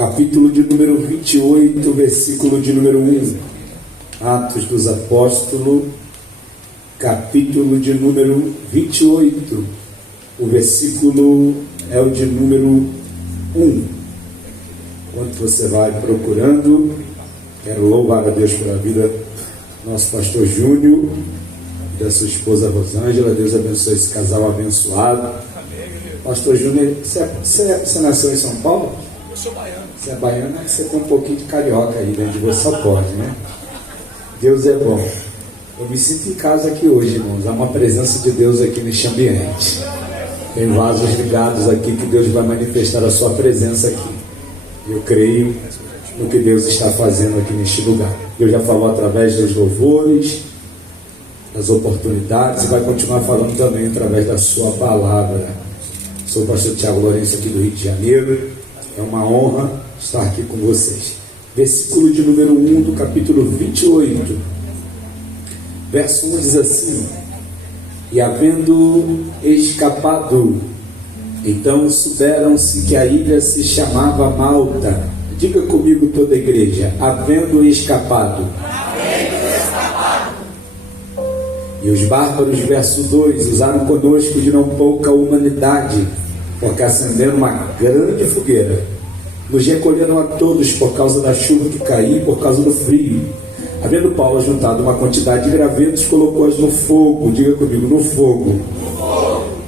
capítulo de número 28, versículo de número 1. Atos dos Apóstolos, capítulo de número 28. O versículo é o de número 1. Enquanto você vai procurando, quero louvar a Deus pela vida do nosso pastor Júnior e da sua esposa Rosângela. Deus abençoe esse casal abençoado. Pastor Júnior, você nasceu em São Paulo? Eu sou baiano. Você é baiano, é que você tem um pouquinho de carioca aí dentro de você, só pode, né? Deus é bom. Eu me sinto em casa aqui hoje, irmãos. Há uma presença de Deus aqui neste ambiente. Tem vasos ligados aqui que Deus vai manifestar a sua presença aqui. Eu creio no que Deus está fazendo aqui neste lugar. Deus já falou através dos louvores, das oportunidades, e vai continuar falando também através da sua palavra. Sou o pastor Tiago Lourenço aqui do Rio de Janeiro. É uma honra estar aqui com vocês. Versículo de número 1 do capítulo 28. Verso 1 diz assim: E havendo escapado, então souberam-se que a ilha se chamava Malta. Diga comigo toda a igreja: havendo escapado. E os bárbaros, verso 2, usaram conosco de não pouca humanidade, porque acenderam uma grande fogueira. Nos recolheram a todos por causa da chuva que caía e por causa do frio. Havendo Paulo juntado uma quantidade de gravetos, colocou-as no fogo. Diga comigo: no fogo.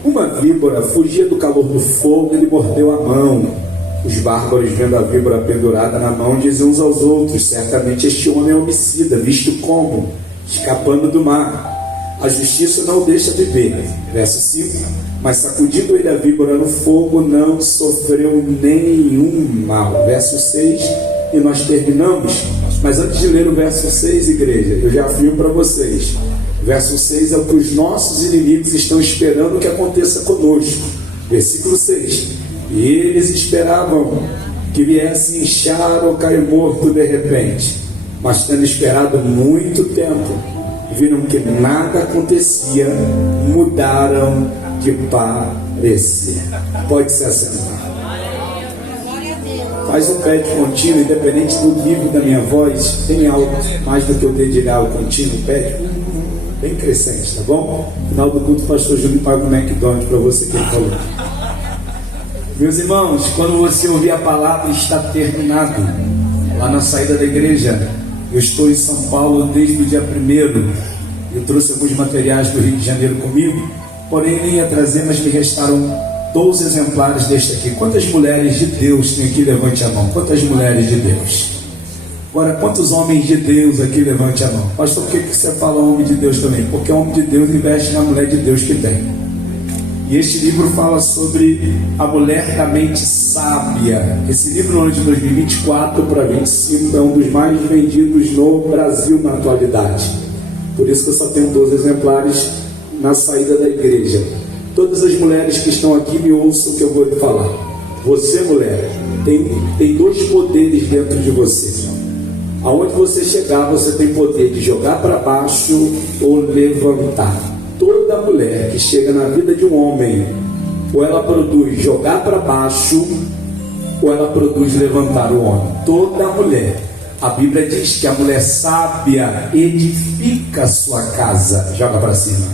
Uma víbora fugia do calor do fogo e lhe mordeu a mão. Os bárbaros, vendo a víbora pendurada na mão, diziam uns aos outros: certamente este homem é homicida, visto como, escapando do mar, a justiça não o deixa viver. Verso 5: Mas sacudindo ele a víbora no fogo, não sofreu nenhum mal. Verso 6, e nós terminamos. Mas antes de ler o verso 6, igreja, eu já afirmo para vocês: verso 6 é o que os nossos inimigos estão esperando que aconteça conosco. Versículo 6: E eles esperavam que viesse inchar ou cair morto de repente, mas tendo esperado muito tempo, viram que nada acontecia, mudaram de parecer. Pode se assentar. Faz o pé de contínuo, independente do nível da minha voz, bem alto, mais do que o dedilhar o contínuo, pé bem crescente, tá bom? No final do culto, o pastor Júnior paga o McDonald's para você que ele falou. Meus irmãos, quando você ouvir a palavra está terminado, lá na saída da igreja, eu estou em São Paulo desde o dia 1º. Eu trouxe alguns materiais do Rio de Janeiro comigo, porém nem ia trazer, mas me restaram 12 exemplares deste aqui. Quantas mulheres de Deus tem aqui? Levante a mão. Quantas mulheres de Deus? Agora, quantos homens de Deus aqui? Levante a mão. Pastor, por que você fala homem de Deus também? Porque o homem de Deus investe na mulher de Deus que tem. E este livro fala sobre a mulher da mente sábia. Esse livro, no ano de 2024 para 2025, é um dos mais vendidos no Brasil na atualidade. Por isso que eu só tenho 12 exemplares na saída da igreja. Todas as mulheres que estão aqui me ouçam o que eu vou lhe falar. Você, mulher, tem dois poderes dentro de você. Aonde você chegar, você tem poder de jogar para baixo ou levantar. Toda mulher que chega na vida de um homem, ou ela produz jogar para baixo, ou ela produz levantar o homem. Toda mulher. A Bíblia diz que a mulher sábia edifica a sua casa, joga para cima.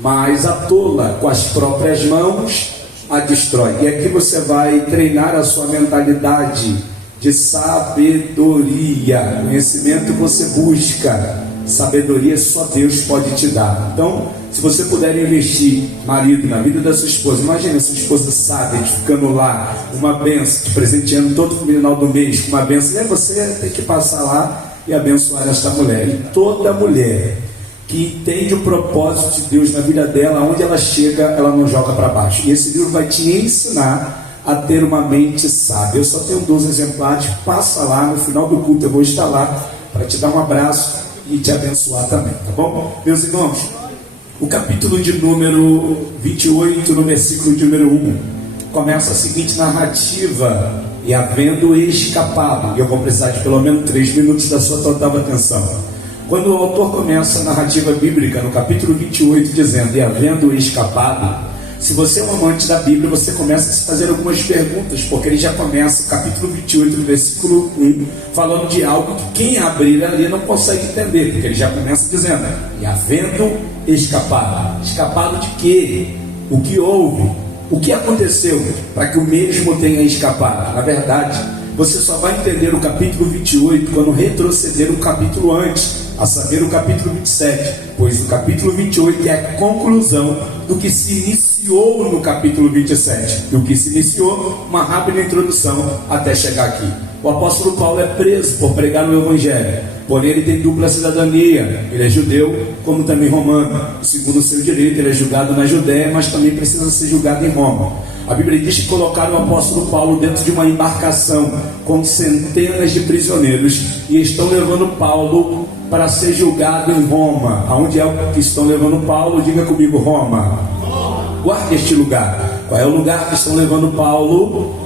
Mas a tola, com as próprias mãos, a destrói. E aqui você vai treinar a sua mentalidade de sabedoria. Conhecimento você busca, sabedoria só Deus pode te dar. Então, se você puder investir, marido, na vida da sua esposa, imagina a sua esposa sábia, ficando lá, uma bênção, te presenteando todo o final do mês com uma bênção, e aí você tem que passar lá e abençoar esta mulher. E toda mulher que entende o propósito de Deus na vida dela, onde ela chega, ela não joga para baixo. E esse livro vai te ensinar a ter uma mente sábia. Eu só tenho 12 exemplares, passa lá, no final do culto eu vou estar lá para te dar um abraço e te abençoar também, tá bom? Meus irmãos, o capítulo de número 28, no versículo de número 1, começa a seguinte narrativa: e havendo escapado, e eu vou precisar de pelo menos 3 minutos da sua total atenção. Quando o autor começa a narrativa bíblica no capítulo 28 dizendo: e havendo escapado, Se você é um amante da Bíblia, você começa a se fazer algumas perguntas, porque ele já começa o capítulo 28, no versículo 1, falando de algo que quem abrir ali não consegue entender, porque ele já começa dizendo: e havendo escapado. Escapado de quê? O que houve? O que aconteceu para que o mesmo tenha escapado? Na verdade, você só vai entender o capítulo 28 quando retroceder um capítulo antes, a saber, o capítulo 27, pois o capítulo 28 é a conclusão do que se iniciou no capítulo 27, e o que se iniciou, uma rápida introdução até chegar aqui. O apóstolo Paulo é preso por pregar o Evangelho, porém ele tem dupla cidadania, ele é judeu como também romano. Segundo o seu direito, ele é julgado na Judéia, mas também precisa ser julgado em Roma. A Bíblia diz que colocaram o apóstolo Paulo dentro de uma embarcação com centenas de prisioneiros e estão levando Paulo para ser julgado em Roma. Aonde é que estão levando Paulo? Diga comigo: Roma. Guarde este lugar. Qual é o lugar que estão levando Paulo?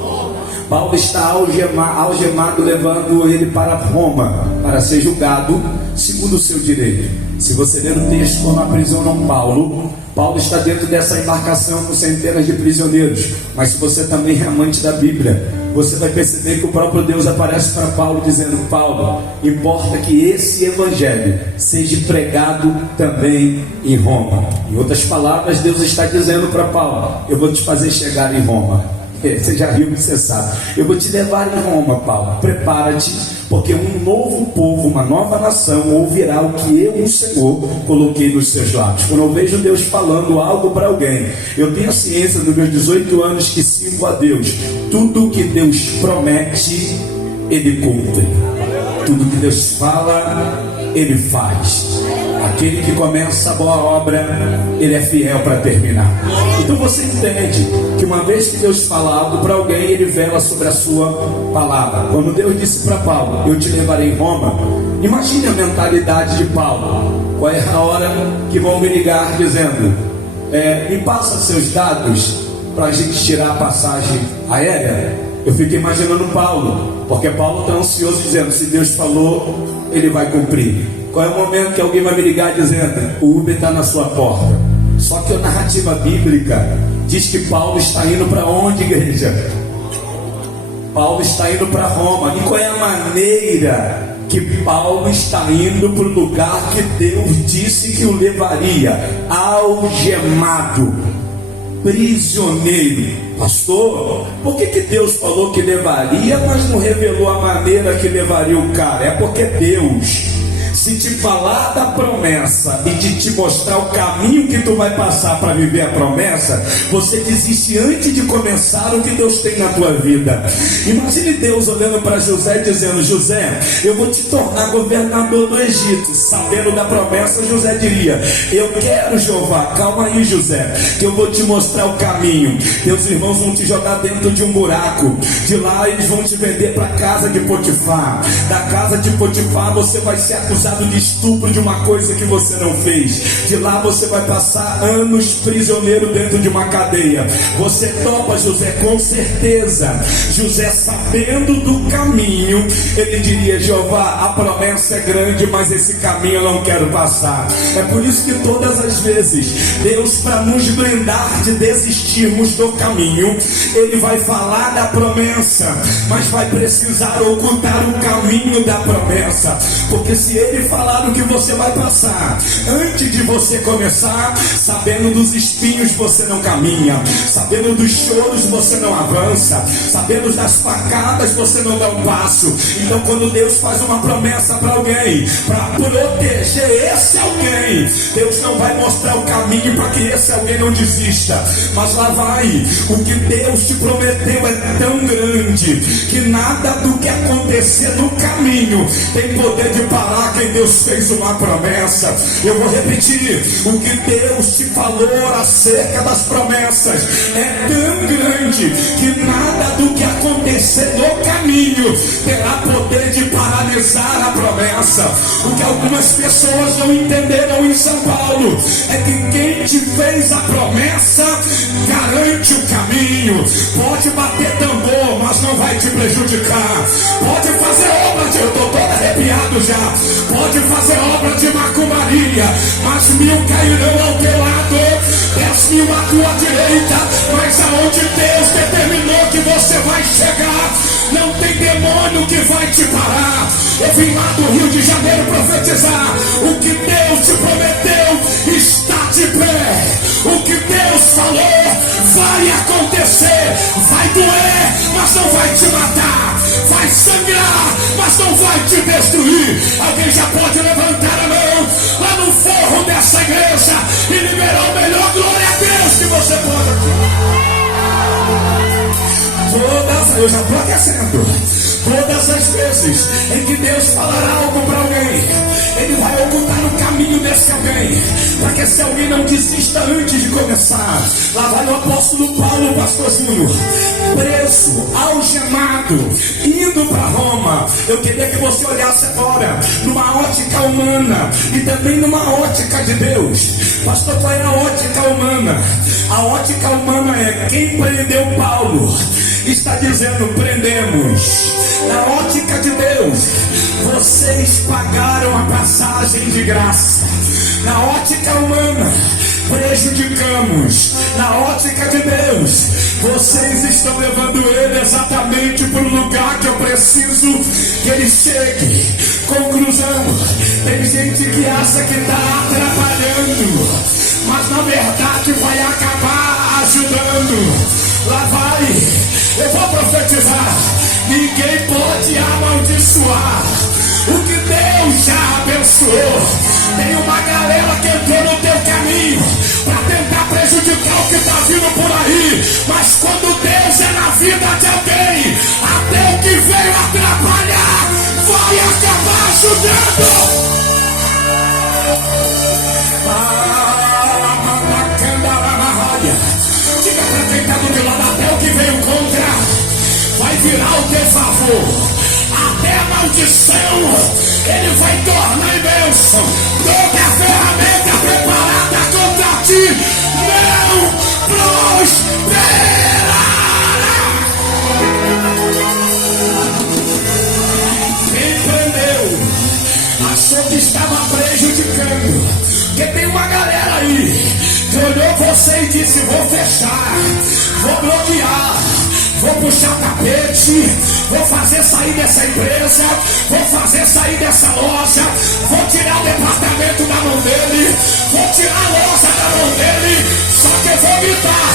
Paulo está algemado, levando ele para Roma, para ser julgado segundo o seu direito. Se você ler o texto, quando aprisionam Paulo está dentro dessa embarcação com centenas de prisioneiros. Mas se você também é amante da Bíblia, você vai perceber que o próprio Deus aparece para Paulo dizendo: Paulo, importa que esse evangelho seja pregado também em Roma. Em outras palavras, Deus está dizendo para Paulo: eu vou te fazer chegar em Roma. Você já viu, você sabe. Eu vou te levar em Roma, Paulo. Prepara-te, porque um novo povo, uma nova nação ouvirá o que eu, o Senhor, coloquei nos seus lábios. Quando eu vejo Deus falando algo para alguém, eu tenho a ciência nos meus 18 anos que sirvo a Deus. Tudo que Deus promete, Ele cumpre. Tudo que Deus fala, Ele faz. Aquele que começa a boa obra, Ele é fiel para terminar. Então você entende que uma vez que Deus fala algo para alguém, Ele vela sobre a sua palavra. Quando Deus disse para Paulo: eu te levarei em Roma, imagine a mentalidade de Paulo. Qual é a hora que vão me ligar dizendo: me passa seus dados para a gente tirar a passagem aérea? Eu fico imaginando Paulo, porque Paulo está ansioso dizendo: se Deus falou, Ele vai cumprir. Qual é o momento que alguém vai me ligar dizendo: o Uber está na sua porta? Só que a narrativa bíblica diz que Paulo está indo para onde, igreja? Paulo está indo para Roma. E qual é a maneira que Paulo está indo para o lugar que Deus disse que o levaria? Algemado, prisioneiro. Pastor, por que Deus falou que levaria, mas não revelou a maneira que levaria o cara? É porque Deus, se te falar da promessa e de te mostrar o caminho que tu vai passar para viver a promessa, você desiste antes de começar o que Deus tem na tua vida. Imagine Deus olhando para José dizendo: José, eu vou te tornar governador do Egito. Sabendo da promessa, José diria: eu quero, Jeová. Calma aí, José, que eu vou te mostrar o caminho. Teus irmãos vão te jogar dentro de um buraco. De lá eles vão te vender para a casa de Potifar. Da casa de Potifar você vai ser acusado de estupro de uma coisa que você não fez. De lá você vai passar anos prisioneiro dentro de uma cadeia. Você topa, José? Com certeza. José, sabendo do caminho, ele diria: Jeová, a promessa é grande, mas esse caminho eu não quero passar. É por isso que todas as vezes Deus, para nos blindar de desistirmos do caminho, Ele vai falar da promessa, mas vai precisar ocultar o caminho da promessa. Porque se Ele falar o que você vai passar, antes de você começar, sabendo dos espinhos você não caminha, sabendo dos choros você não avança, sabendo das facadas você não dá um passo. Então quando Deus faz uma promessa para alguém, para proteger esse alguém, Deus não vai mostrar o caminho para que esse alguém não desista, mas lá vai. O que Deus te prometeu é tão grande que nada do que acontecer no caminho tem poder de parar quem Deus fez uma promessa. Eu vou repetir: o que Deus te falou acerca das promessas é tão grande que nada do que acontecer no caminho terá poder de paralisar a promessa. O que algumas pessoas não entenderam em São Paulo é que quem te fez a promessa garante o caminho. Pode bater tambor, mas não vai te prejudicar. Pode fazer obra de... eu estou todo arrepiado já. Pode fazer obra de macumbaria, mas 1000 cairão ao teu lado, 10 10.000 à tua direita, mas aonde Deus determinou que você vai chegar, não tem demônio que vai te parar. Eu vim lá do Rio de Janeiro profetizar: o que Deus te prometeu está de pé. O que Deus falou vai acontecer. Vai doer, mas não vai te matar. Vai sangrar, mas não vai te destruir. Alguém já pode levantar a mão lá no forro dessa igreja e liberar o melhor glória a Deus que você pode. Eu já estou aquecendo. Todas as vezes em que Deus falará algo para alguém, Ele vai ocultar o caminho desse alguém, para que esse alguém não desista antes de começar. Lá vai o apóstolo Paulo, pastor Júnior, preso, algemado, indo para Roma. Eu queria que você olhasse agora numa ótica humana e também numa ótica de Deus. Pastor, qual é a ótica humana? A ótica humana é: quem prendeu Paulo está dizendo prendemos. Na ótica de Deus, vocês pagaram a passagem de graça. Na ótica humana, prejudicamos. Na ótica de Deus, vocês estão levando ele exatamente para o lugar que eu preciso que ele chegue. Conclusão: tem gente que acha que está atrapalhando, mas na verdade vai acabar ajudando. Lá vai, eu vou profetizar: ninguém pode amaldiçoar o que Deus já abençoou. Tem uma galera que entrou no teu caminho para tentar prejudicar o que está vindo por aí, mas quando Deus é na vida de alguém, até o que veio atrapalhar vai acabar ajudando. Diga para quem está do teu lado: até o que veio contra vai virar o teu favor. Até a maldição ele vai tornar em bênção. Toda ferramenta preparada contra ti não prosperará. Quem prendeu achou que estava prejudicando, porque tem uma galera aí que olhou você e disse: vou fechar, vou bloquear, vou puxar o tapete, vou fazer sair dessa empresa, vou fazer sair dessa loja, vou tirar o departamento da mão dele, vou tirar a loja da mão dele. Só que eu vou gritar: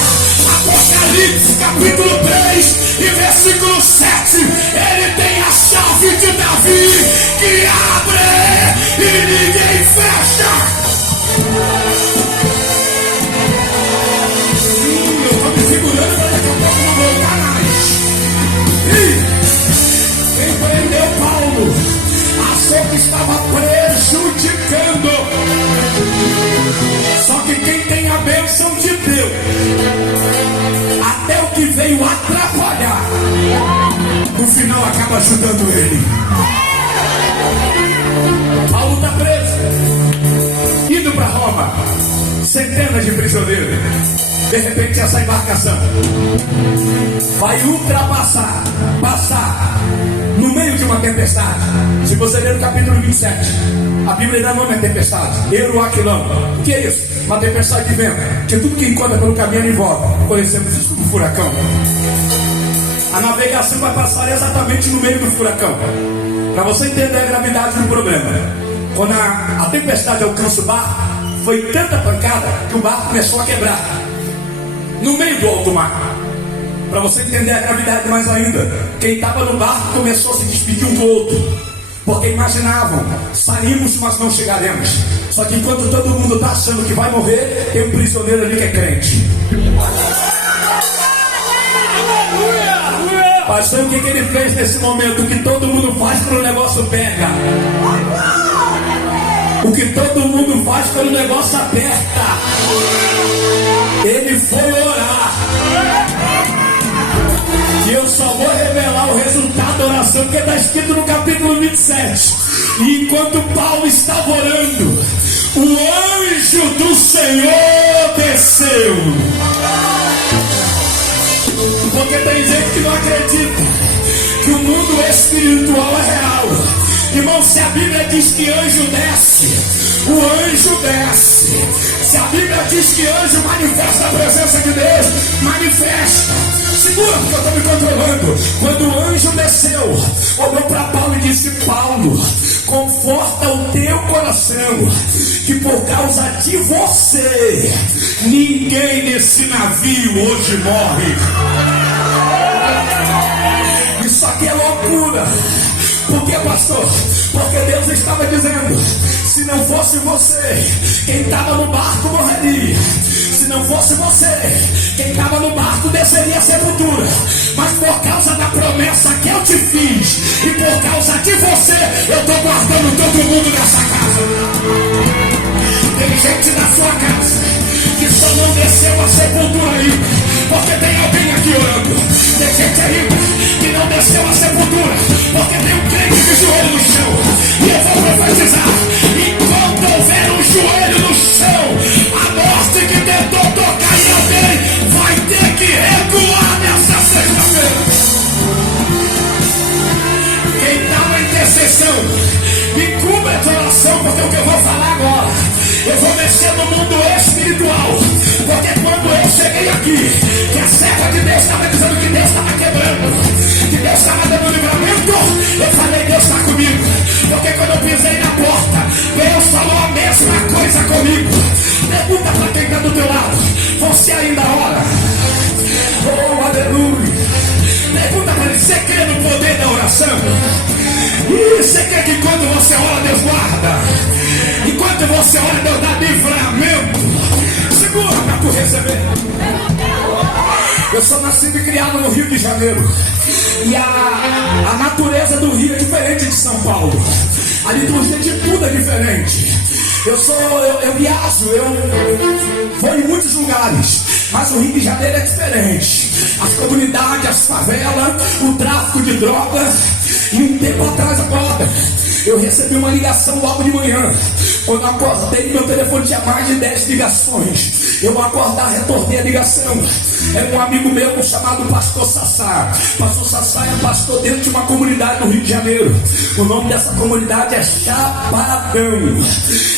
Apocalipse capítulo 3 e versículo 7. Ele tem a chave de Davi, que abre e ninguém fecha. Eu estou me segurando para daqui a pouco não voltar mais. Quem prendeu Paulo achou que estava prejudicando. Só que quem tem a bênção de Deus, até o que veio atrapalhar, no final acaba ajudando ele. Paulo está preso, indo para Roma, centenas de prisioneiros. De repente essa embarcação vai ultrapassar, passar no meio de uma tempestade. Se você ler o capítulo 27, a Bíblia dá nome à tempestade: Eruaquilão. O que é isso? Uma tempestade de vento, que tudo que encontra pelo caminho envolve. Conhecemos isso como furacão. A navegação vai passar exatamente no meio do furacão. Para você entender a gravidade do problema, quando a tempestade alcança o barco, foi tanta pancada que o barco começou a quebrar no meio do alto mar. Para você entender a gravidade mais ainda, quem estava no barco começou a se despedir um do outro, porque imaginavam: saímos, mas não chegaremos. Só que enquanto todo mundo está achando que vai morrer, tem um prisioneiro ali que é crente. Pastor, o que ele fez nesse momento? O que todo mundo faz quando o negócio pega. O que todo mundo faz quando o negócio aperta. Ele foi orar. E eu só vou revelar o resultado da oração, porque está escrito no capítulo 27. E enquanto Paulo estava orando, o anjo do Senhor desceu. Porque tem gente que não acredita que o mundo espiritual é real. Irmão, se a Bíblia diz que anjo desce, o anjo desce. Se a Bíblia diz que anjo manifesta a presença de Deus, manifesta. Segura, porque eu estou me controlando. Quando o anjo desceu, olhou para Paulo e disse: Paulo, conforta o teu coração, que por causa de você, ninguém nesse navio hoje morre. Isso aqui é loucura. Por que, pastor? Porque Deus estava dizendo: se não fosse você, quem estava no barco morreria. Se não fosse você, quem estava no barco desceria a sepultura. Mas por causa da promessa que eu te fiz, e por causa de você, eu estou guardando todo mundo nessa casa. Tem gente na sua casa que só não desceu a sepultura ainda, porque tem alguém aqui orando. Tem gente ainda que não desceu a sepultura, porque tem um crente de joelho no chão. E eu vou profetizar: enquanto houver um joelho no chão, a morte que tentou tocar em alguém vai ter que recuar nessa sexta-feira. Quem está na intercessão, me cubra de oração, porque o que eu vou falar agora, eu vou mexer no mundo espiritual. Porque quando eu cheguei aqui, que a serva de Deus estava dizendo que Deus estava quebrando, que Deus estava dando livramento, eu falei: Deus está comigo. Porque quando eu pisei na porta, Deus falou a mesma coisa comigo. Pergunta para quem está do teu lado: você ainda ora? Oh, aleluia. Pergunta para ele: você crê no poder da oração? E você crê que quando você ora, Deus guarda? Enquanto você ora, Deus dá livramento. Segura para tu receber. Eu sou nascido e criado no Rio de Janeiro. E a natureza do Rio é diferente de São Paulo. A liturgia de tudo é diferente. Eu viajo, eu vou em muitos lugares, mas o Rio de Janeiro é diferente. As comunidades, as favelas, o tráfico de drogas. E um tempo atrás agora, eu recebi uma ligação logo de manhã. Quando eu acordei, meu telefone tinha mais de 10 ligações. Eu acordar, retornei a ligação. É um amigo meu chamado Pastor Sassá. Pastor Sassá é pastor dentro de uma comunidade no Rio de Janeiro. O nome dessa comunidade é Chapadão.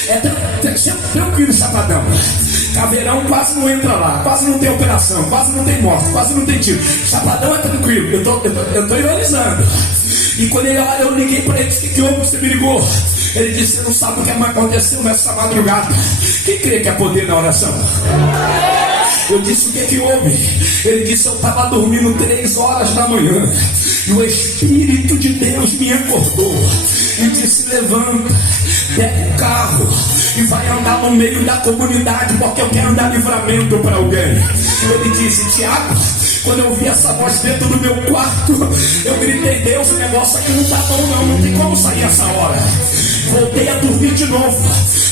É sempre tranquilo, Chapadão. Caveirão quase não entra lá, quase não tem operação, quase não tem morte, quase não tem tiro. Chapadão é tranquilo, eu tô ironizando. E quando eu liguei para ele, disse: que houve que você me ligou? Ele disse: você não sabe o que aconteceu nessa madrugada. Quem crê que é poder na oração? Eu disse: o que houve? Ele disse: eu estava dormindo 3 horas da manhã, e o Espírito de Deus me acordou e disse: levanta, pega o carro e vai andar no meio da comunidade, porque eu quero dar livramento para alguém. Ele disse: Tiago, quando eu ouvi essa voz dentro do meu quarto, eu gritei: Deus, o negócio aqui não tá bom não tem como sair essa hora. Voltei a dormir de novo.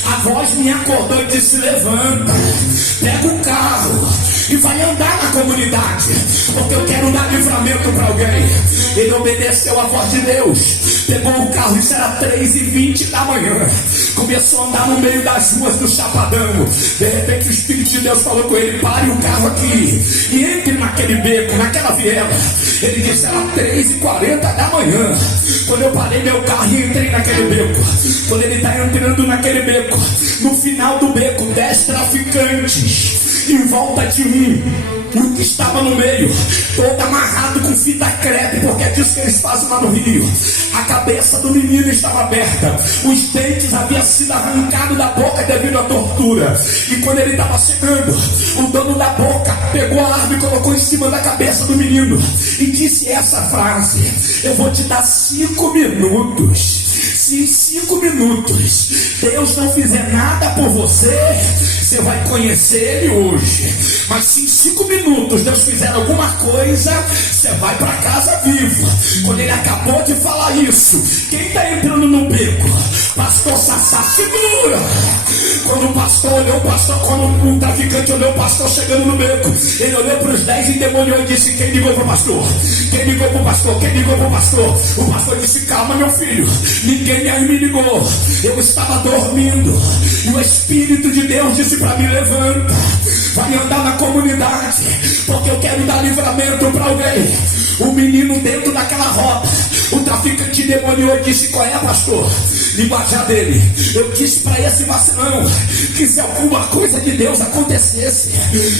A voz me acordou e disse: levanta, pega o carro e vai andar na comunidade, porque eu quero dar livramento para alguém. Ele obedeceu a voz de Deus, pegou o carro, isso era 3h20 da manhã, começou a andar no meio das ruas do Chapadão. De repente o Espírito de Deus falou com ele: pare o carro aqui e entre naquele beco, naquela viela. Ele disse: era 3h40 da manhã. Quando eu parei meu carro e entrei naquele beco, quando ele está entrando naquele beco, no final do beco, 10 traficantes em volta de mim, e o que estava no meio, todo amarrado com fita crepe, porque é disso que eles fazem lá no Rio. A cabeça do menino estava aberta, os dentes haviam sido arrancados da boca devido à tortura. E quando ele estava chegando, o dono da boca pegou a arma e colocou em cima da cabeça do menino e disse essa frase: eu vou te dar 5 minutos. Se em 5 minutos Deus não fizer nada por você, você vai conhecer Ele hoje. Mas se em 5 minutos Deus fizer alguma coisa, você vai para casa vivo. Quando ele acabou de falar isso, quem está entrando no beco? Pastor Sassá, segura! Quando o pastor olhou, quando o traficante olhou o pastor chegando no beco, ele olhou para os 10 e demoniou e disse: quem ligou para o pastor? Quem ligou para o pastor? Quem ligou para o pastor? O pastor disse: calma, meu filho, ninguém aí me ligou, eu estava dormindo. E o Espírito de Deus disse para mim: levanta, vai andar na comunidade, porque eu quero dar livramento para alguém. O menino dentro daquela roda O traficante demoniou e disse: qual é, pastor? Linguajar dele. Eu disse para esse vacilão que se alguma coisa de Deus acontecesse,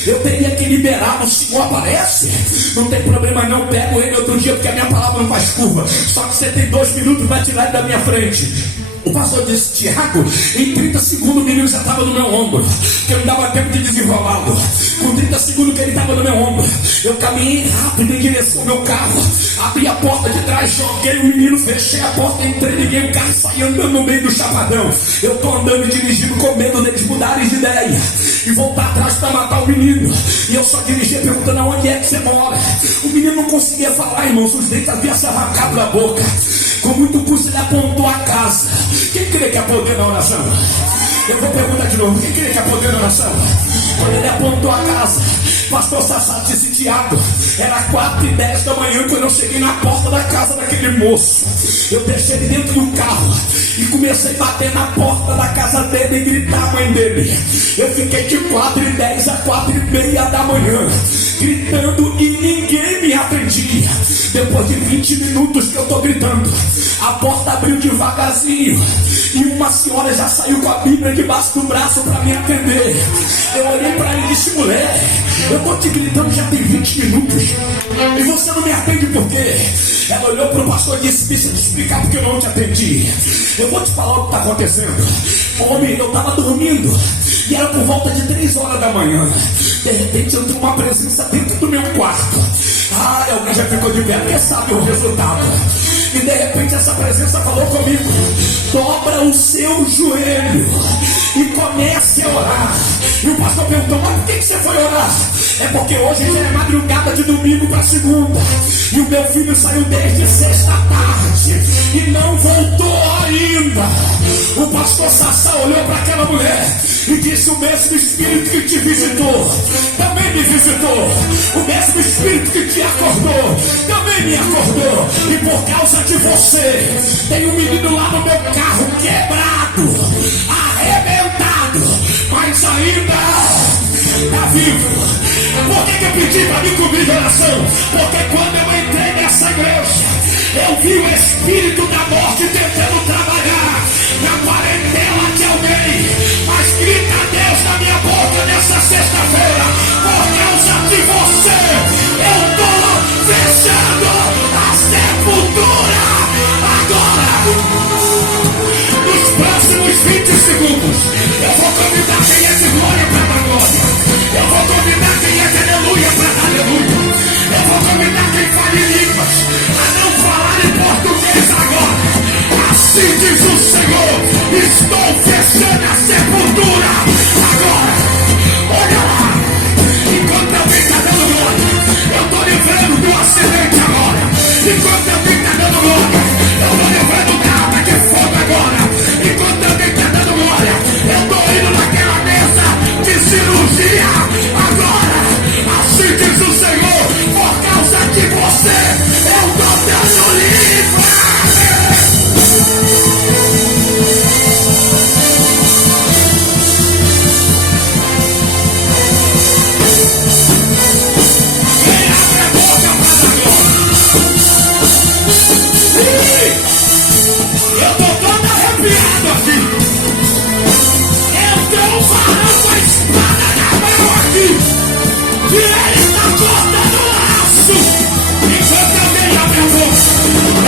eu teria que liberar. O Senhor aparece, não tem problema não, pego ele outro dia, porque a minha palavra não faz curva. Só que você tem 2 minutos para tirar ele da minha frente. O pastor disse: Tiago, em 30 segundos o menino já estava no meu ombro, que eu não dava tempo de desenrolá-lo. Com 30 segundos que ele estava no meu ombro, eu caminhei rápido em direção ao meu carro, abri a porta de trás, joguei o menino, fechei a porta, entrei, liguei o carro, saí andando no meio do chapadão. Eu estou andando e dirigindo com medo deles mudarem de ideia e voltar atrás para matar o menino. E eu só dirigia perguntando: aonde é que você mora? O menino não conseguia falar, irmãos, os dentes haviam se arrancado da boca. Com muito custo ele apontou a casa. Quem crê que há poder na oração? Eu vou perguntar de novo: quem crê que há poder na oração? Quando ele apontou a casa, pastor Sassá disse: Tiago, era 4h10 da manhã quando eu cheguei na porta da casa daquele moço. Eu deixei ele dentro do carro e comecei a bater na porta da casa dele e gritar a mãe dele. Eu fiquei de 4h10 a 4h30 da manhã gritando e ninguém me atendia. Depois de 20 minutos que eu estou gritando, a porta abriu devagarzinho e uma senhora já saiu com a Bíblia debaixo do braço para me atender. Eu olhei para ele e disse: mulher, eu estou te gritando já tem 20 minutos e você não me atende por quê? Ela olhou para o pastor e disse: deixa eu te explicar porque eu não te atendi. Eu vou te falar o que está acontecendo. Homem, eu estava dormindo e era por volta de 3 horas da manhã. De repente entrou uma presença dentro do meu quarto. Alguém já ficou de pé porque sabe o resultado. E de repente essa presença falou comigo: dobra o seu joelho e comece a orar. E o pastor perguntou: mas por que você foi orar? É porque hoje já é madrugada de domingo para segunda, e o meu filho saiu desde sexta tarde e não voltou ainda. O pastor Sassá olhou para aquela mulher e disse: o mesmo Espírito que te visitou também me visitou. O mesmo Espírito que te acordou também me acordou. E por causa de você tem um menino lá no meu carro quebrado, arrebentado, mas ainda está vivo. Por que eu pedi para me cobrir de oração? Porque quando eu entrei nessa igreja, eu vi o espírito da morte tentando trabalhar na parentela de alguém. Mas grita a Deus na minha boca nessa sexta-feira: por causa de você, eu estou fechando a sepultura agora. Nos próximos 20 segundos, eu vou convidar quem é de glória para dar glória. Eu vou convidar quem é de aleluia para dar aleluia. Eu vou convidar quem fala em línguas a não falar em português agora. Assim diz o Senhor: estou fechando a sepultura agora. Olha lá, enquanto alguém está dando glória, eu estou livrando do acidente agora. Enquanto alguém está dando glória, eu estou livrando da água de fogo agora. Enquanto alguém está dando glória, eu estou indo naquela mesa de cirurgia agora. Assim diz o Senhor: por causa de você, eu estou dando livre. Eu tô todo arrepiado aqui. Entrou um varão com a espada na mão aqui, e ele está cortando o laço. Enquanto alguém abre a boca,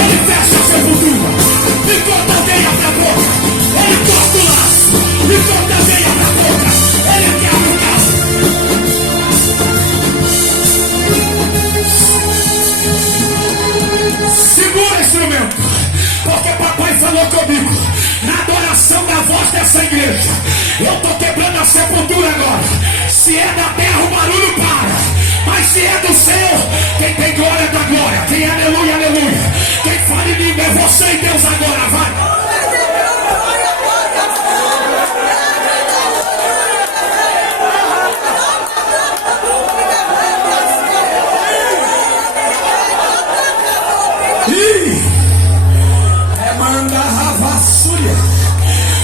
ele fecha a sepultura. Enquanto alguém abre a boca, ele corta o laço. Enquanto alguém abre a boca, ele quebra o carro. Segura o instrumento, porque papai falou comigo na adoração da voz dessa igreja. Eu estou quebrando a sepultura agora. Se é da terra, o barulho para. Mas se é do céu, quem tem glória dá glória. Quem é aleluia, aleluia. Quem fala em língua é você e Deus agora, vai.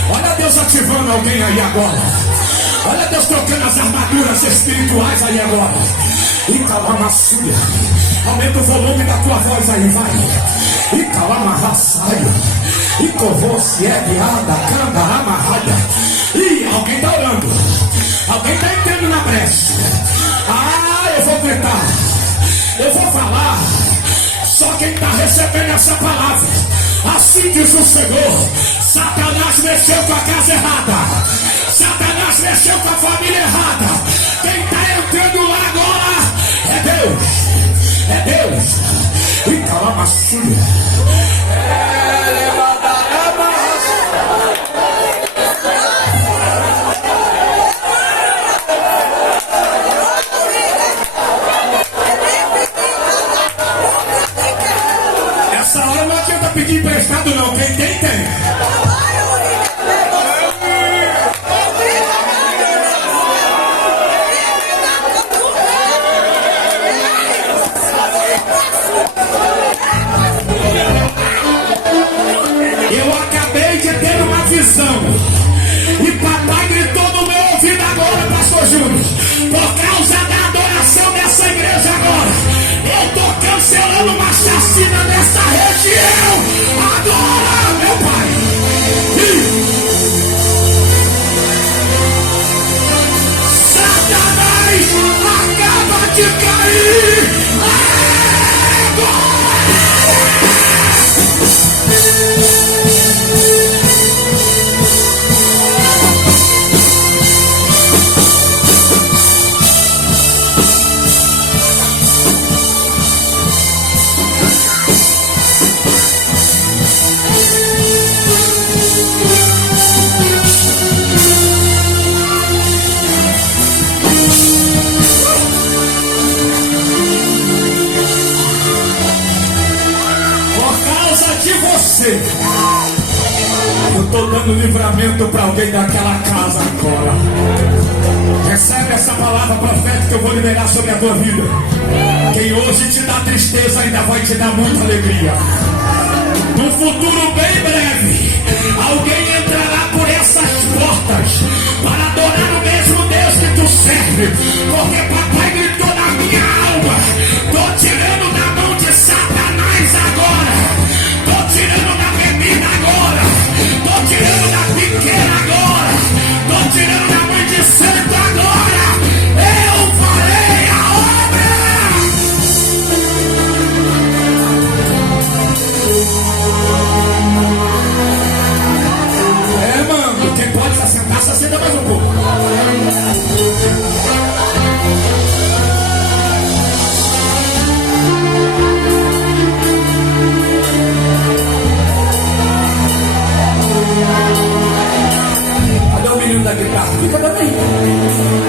Olha Deus ativando alguém aí agora. Olha Deus trocando as armaduras espirituais aí agora. E calma na sua. Aumenta o volume da tua voz aí, vai. E calma. calamarraçaio, e covou-se é guiada, canta, amarrada. Ih, alguém está orando, alguém está entrando na brecha. Eu vou gritar, eu vou falar. Só quem está recebendo essa palavra, assim diz o Senhor. Satanás mexeu com a casa errada, Satanás mexeu com a família errada. Quem está entrando lá agora é Deus, é Deus. E calamacia. Essa hora não adianta pedir emprestado não, quem tem, tem. Eu acabei de ter uma visão e papai gritou no meu ouvido agora, pastor Júnior, por causa da adoração dessa igreja agora, eu tô cancelando uma chacina nessa região agora, meu pai. Satanás acaba de cair agora. Eu estou dando livramento para alguém daquela casa agora. Recebe essa palavra profética que eu vou liberar sobre a tua vida. Quem hoje te dá tristeza ainda vai te dar muita alegria. No futuro bem breve, alguém entrará por essas portas para adorar o mesmo Deus que tu serve. Porque papai gritou na minha alma: estou tirando da mão de Satanás agora. Estou tirando da menina agora. Estou tirando da pequena agora. Estou tirando da mãe de santo agora. Eu farei a obra. Mano, quem pode se assentar, se assenta mais um pouco. Cadê o menino da guitarra? Fica também.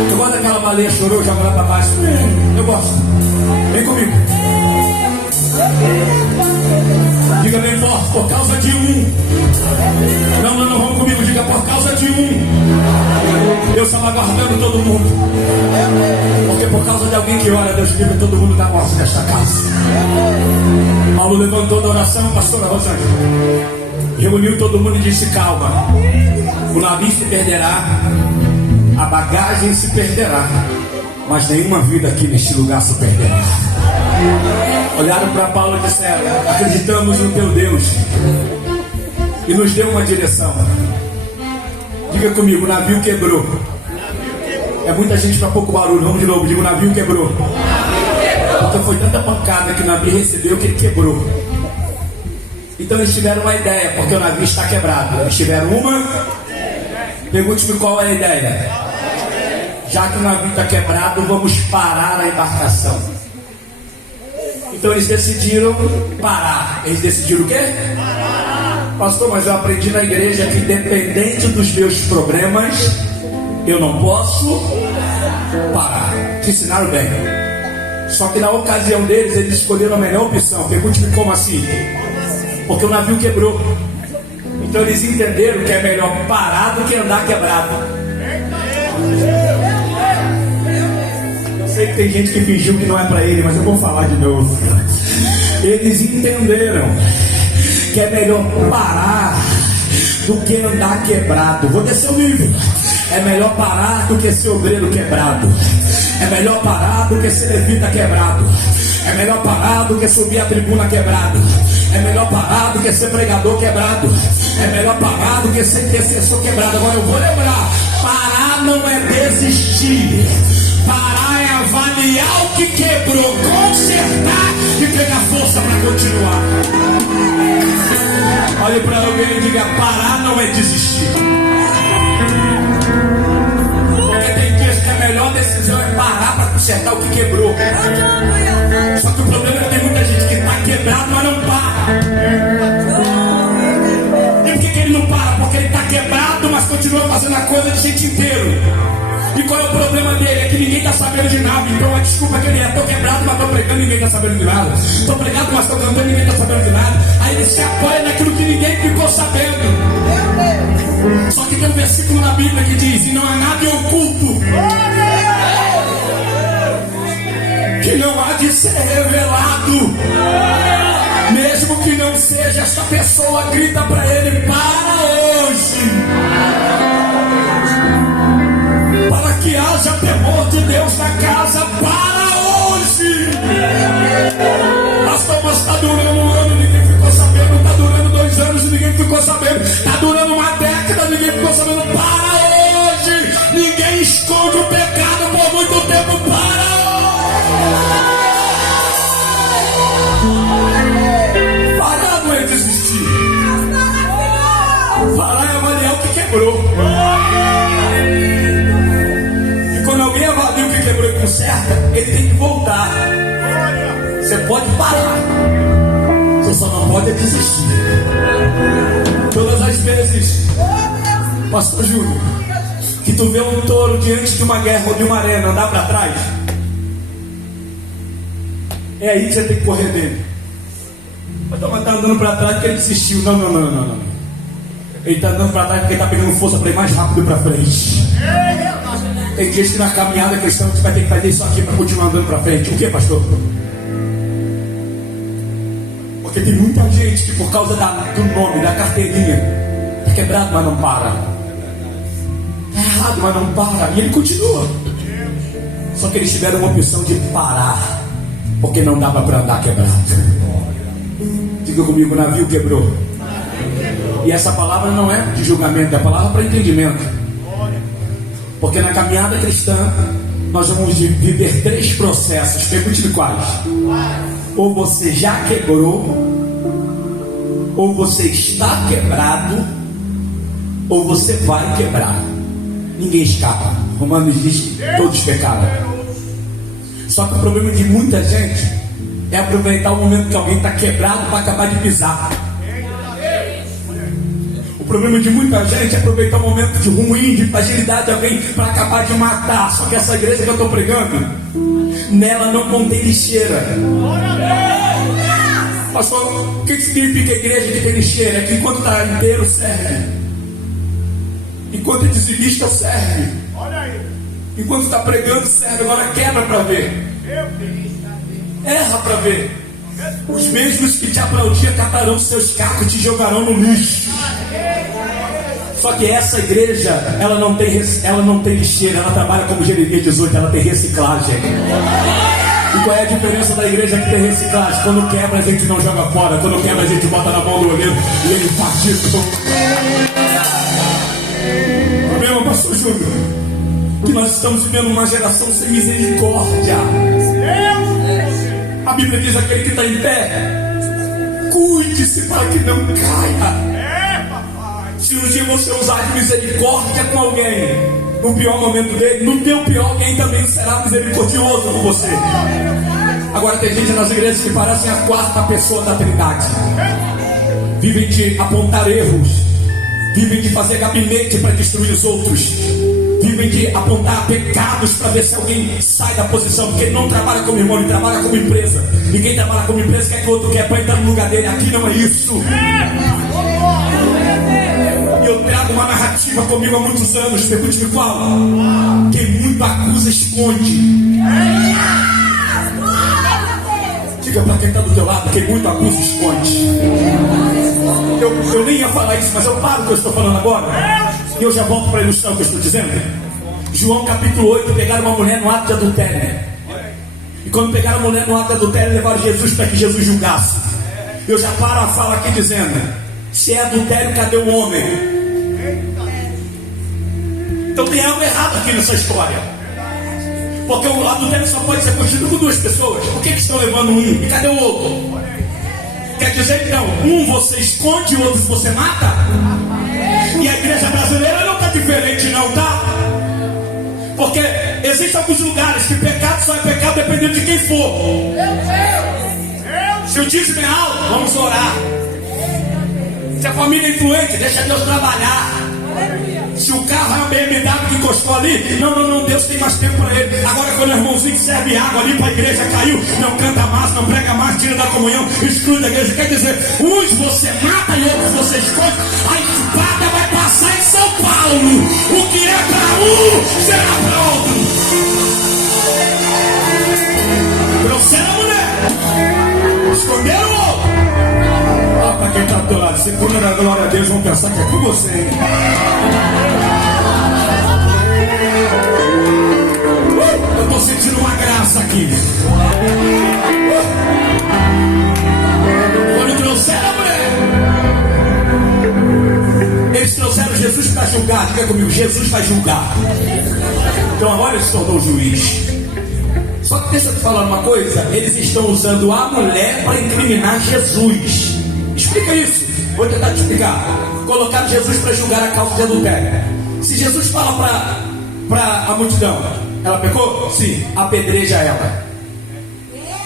Eu gosto daquela baleia chorou, joga lá pra baixo. Eu gosto. Vem comigo. Diga bem forte, por causa de um. Não, vamos comigo. Diga por causa de um. Deus estava guardando todo mundo. Porque por causa de alguém que ora, Deus livra todo mundo da morte desta casa. Paulo levantou da oração, pastora Rosângela. Reuniu todo mundo e disse: calma. O navio se perderá, a bagagem se perderá, mas nenhuma vida aqui neste lugar se perderá. Olharam para Paulo e disseram: acreditamos no teu Deus, e nos deu uma direção. Diga comigo: o navio quebrou. É muita gente para pouco barulho. Vamos de novo. Diga: o navio quebrou. Porque foi tanta pancada que o navio recebeu que ele quebrou. Então eles tiveram uma ideia, porque o navio está quebrado. Eles tiveram uma. Pergunte-me qual é a ideia. Já que o navio está quebrado, vamos parar a embarcação. Então eles decidiram parar. Eles decidiram o quê? Pastor, mas eu aprendi na igreja que independente dos meus problemas, eu não posso parar. Te ensinaram bem. Só que na ocasião deles, eles escolheram a melhor opção. Pergunte-me como assim? Porque o navio quebrou. Então eles entenderam que é melhor parar do que andar quebrado. Eu sei que tem gente que fingiu que não é para ele, mas eu vou falar de novo. Eles entenderam que é melhor parar do que andar quebrado. Vou descer o nível. É melhor parar do que ser obreiro quebrado. É melhor parar do que ser levita quebrado. É melhor parar do que subir a tribuna quebrado. É melhor parar do que ser pregador quebrado. É melhor parar do que ser intercessor quebrado. Agora eu vou lembrar: parar não é desistir. Parar é avaliar o que quebrou, consertar e pegar força para continuar. Olhe para alguém e diga: parar não é desistir. Porque tem dias que a melhor decisão é parar para consertar o que quebrou. Só que o problema é que tem muita gente que está quebrado, mas não para. E por que ele não para? Porque ele está quebrado, mas continua fazendo a coisa de gente inteiro. E qual é o problema dele? É que ninguém está sabendo de nada. Então a desculpa é que ele é: tô quebrado, mas tô pregando, ninguém está sabendo de nada. Tô pregado, mas tô cantando, ninguém está sabendo de nada. Aí ele se apoia naquilo que ninguém ficou sabendo. Só que tem um versículo na Bíblia que diz: e não há nada oculto que não há de ser revelado. Mesmo que não seja, esta pessoa grita para ele: para hoje. Para que haja temor de Deus na casa, para hoje. Pastor, mas está durando um ano, ninguém ficou sabendo. Está durando 2 anos e ninguém ficou sabendo. Está durando uma década, ninguém ficou sabendo. Para hoje. Ninguém esconde o pecado por muito tempo. Para hoje. Parar não é desistir. Parar é avaliar o que quebrou. Quando alguém avalia o que quebrou e conserta, ele tem que voltar. Você pode parar, você só não pode desistir. Todas as vezes, Pastor Júnior, que tu vê um touro diante de uma guerra ou de uma arena andar para trás, é aí que você tem que correr dele. Mas tu está andando para trás porque ele desistiu. Não. Ele está andando para trás porque ele está pegando força para ir mais rápido para frente. Tem dias que na caminhada cristã você vai ter que fazer isso aqui para continuar andando para frente. O que, pastor? Porque tem muita gente que por causa do nome, da carteirinha, está quebrado, mas não para. Está errado, mas não para. E ele continua. Só que eles tiveram uma opção de parar, porque não dava para andar quebrado. Diga comigo: o navio quebrou. E essa palavra não é de julgamento, é a palavra para entendimento. Porque na caminhada cristã nós vamos viver 3 processos. Pergunte-me quais. Ou você já quebrou, ou você está quebrado, ou você vai quebrar. Ninguém escapa. Romanos diz que todos pecaram. Só que o problema de muita gente é aproveitar o momento que alguém está quebrado para acabar de pisar. O problema de muita gente é aproveitar o momento de ruim, de fragilidade de alguém para acabar de matar. Só que essa igreja que eu estou pregando, nela não contém lixeira. Pastor, o que significa a igreja que tem lixeira? É que enquanto está inteiro serve, enquanto é dizimista serve, enquanto está pregando serve. Agora quebra para ver, erra para ver. Os mesmos que te aplaudiam catarão seus cacos e te jogarão no lixo. Só que essa igreja, ela não tem lixeira, ela trabalha como Jeremias 18, ela tem reciclagem. E qual é a diferença da igreja que tem reciclagem? Quando quebra a gente não joga fora, quando quebra a gente bota na mão do olheiro e ele faz isso. Meu pastor Júnior, que nós estamos vivendo uma geração sem misericórdia. A Bíblia diz: aquele que está em pé, cuide-se para que não caia. Se um dia você usar de misericórdia com alguém, no pior momento dele, no teu pior, alguém também será misericordioso com você. Agora tem gente nas igrejas que parecem a 4ª pessoa da Trindade. Vivem de apontar erros, vivem de fazer gabinete para destruir os outros, vivem de apontar pecados para ver se alguém sai da posição. Porque ele não trabalha como irmão, ele trabalha como empresa. Ninguém trabalha como empresa quer que o outro quer para entrar no lugar dele. Aqui não é isso. Eu trago uma narrativa comigo há muitos anos. Pergunte-me qual. Quem muito acusa esconde. Diga para quem está do teu lado: quem muito acusa esconde. Eu nem ia falar isso, mas eu paro o que eu estou falando agora e eu já volto para ilustrar o que eu estou dizendo. João capítulo 8, pegaram uma mulher no ato de adultério. E quando pegaram a mulher no ato de adultério, levaram Jesus para que Jesus julgasse. Eu já paro a fala aqui dizendo: se é adultério, cadê o homem? Então tem algo errado aqui nessa história. Porque o adultério só pode ser cometido com duas pessoas. Por que estão levando um? E cadê o outro? Quer dizer que não, um você esconde, o outro você mata? E a igreja brasileira não está diferente não, tá? Porque existem alguns lugares que pecado só é pecado dependendo de quem for. Se o dízimo é alto, vamos orar. Se a família é influente, deixa Deus trabalhar. Se o carro é uma BMW que encostou ali, não, Deus tem mais tempo para ele. Agora quando o irmãozinho que serve água ali para a igreja caiu, não canta mais, não prega mais, tira da comunhão, exclui da igreja. Quer dizer, uns você mata e outros você esconde. A espada vai passar em São Paulo. O que é para um, será para outro. Trouxeram a mulher, esconderam o outro. Para quem está do teu lado, se for na glória a Deus, vão pensar que é com você, hein? Eu estou sentindo uma graça aqui. Quando trouxeram a mulher, eles trouxeram Jesus para julgar. Fica comigo, Jesus vai julgar. Então agora ele se tornou juiz. Só que deixa eu te falar uma coisa: eles estão usando a mulher para incriminar Jesus. Explica isso, vou tentar te explicar. Colocaram Jesus para julgar a causa de adultério. Se Jesus fala para a multidão, ela pecou? Sim, apedreja ela.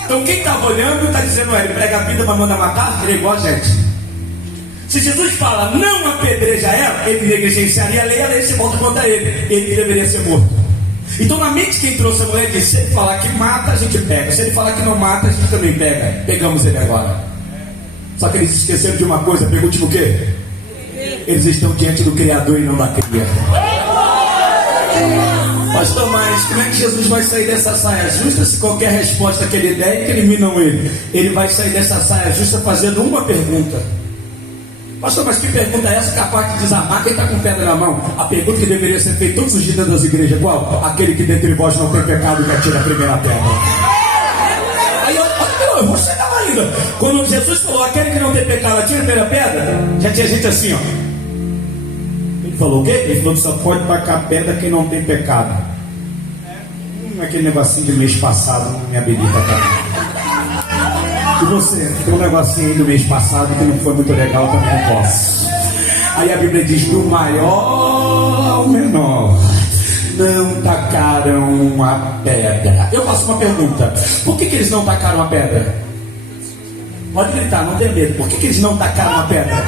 Então quem estava olhando está dizendo: ele prega a vida, mas manda matar. Ele é igual a gente. Se Jesus fala não apedreja ela, ele negligenciaria a lei se volta contra ele. Ele deveria ser morto. Então na mente quem trouxe a mulher disse: se ele falar que mata, a gente pega. Se ele falar que não mata, a gente também pega. Pegamos ele agora. Só que eles esqueceram de uma coisa. Pergunte o quê? Eles estão diante do Criador e não da cria. Pastor, mas como é que Jesus vai sair dessa saia justa se qualquer resposta que ele der que eliminam ele? Ele vai sair dessa saia justa fazendo uma pergunta. Pastor, mas que pergunta é essa capaz de desarmar quem está com pedra na mão? A pergunta que deveria ser feita todos os dias dentro das igrejas: qual? Aquele que dentre vós não tem pecado, que atira a primeira pedra. Aí eu vou chegar lá ainda. Quando Jesus falou: aquele que não tem pecado, atira a primeira pedra, já tinha gente assim, ó. Ele falou o quê? Ele falou que só pode tacar pedra quem não tem pecado. Aquele negocinho de mês passado não me habilita, cara. E você, tem um negocinho aí do mês passado que não foi muito legal, também não posso. Aí a Bíblia diz: do maior ao menor não tacaram a pedra. Eu faço uma pergunta: por que eles não tacaram a pedra? Pode gritar, não tem medo. Por que eles não tacaram a pedra?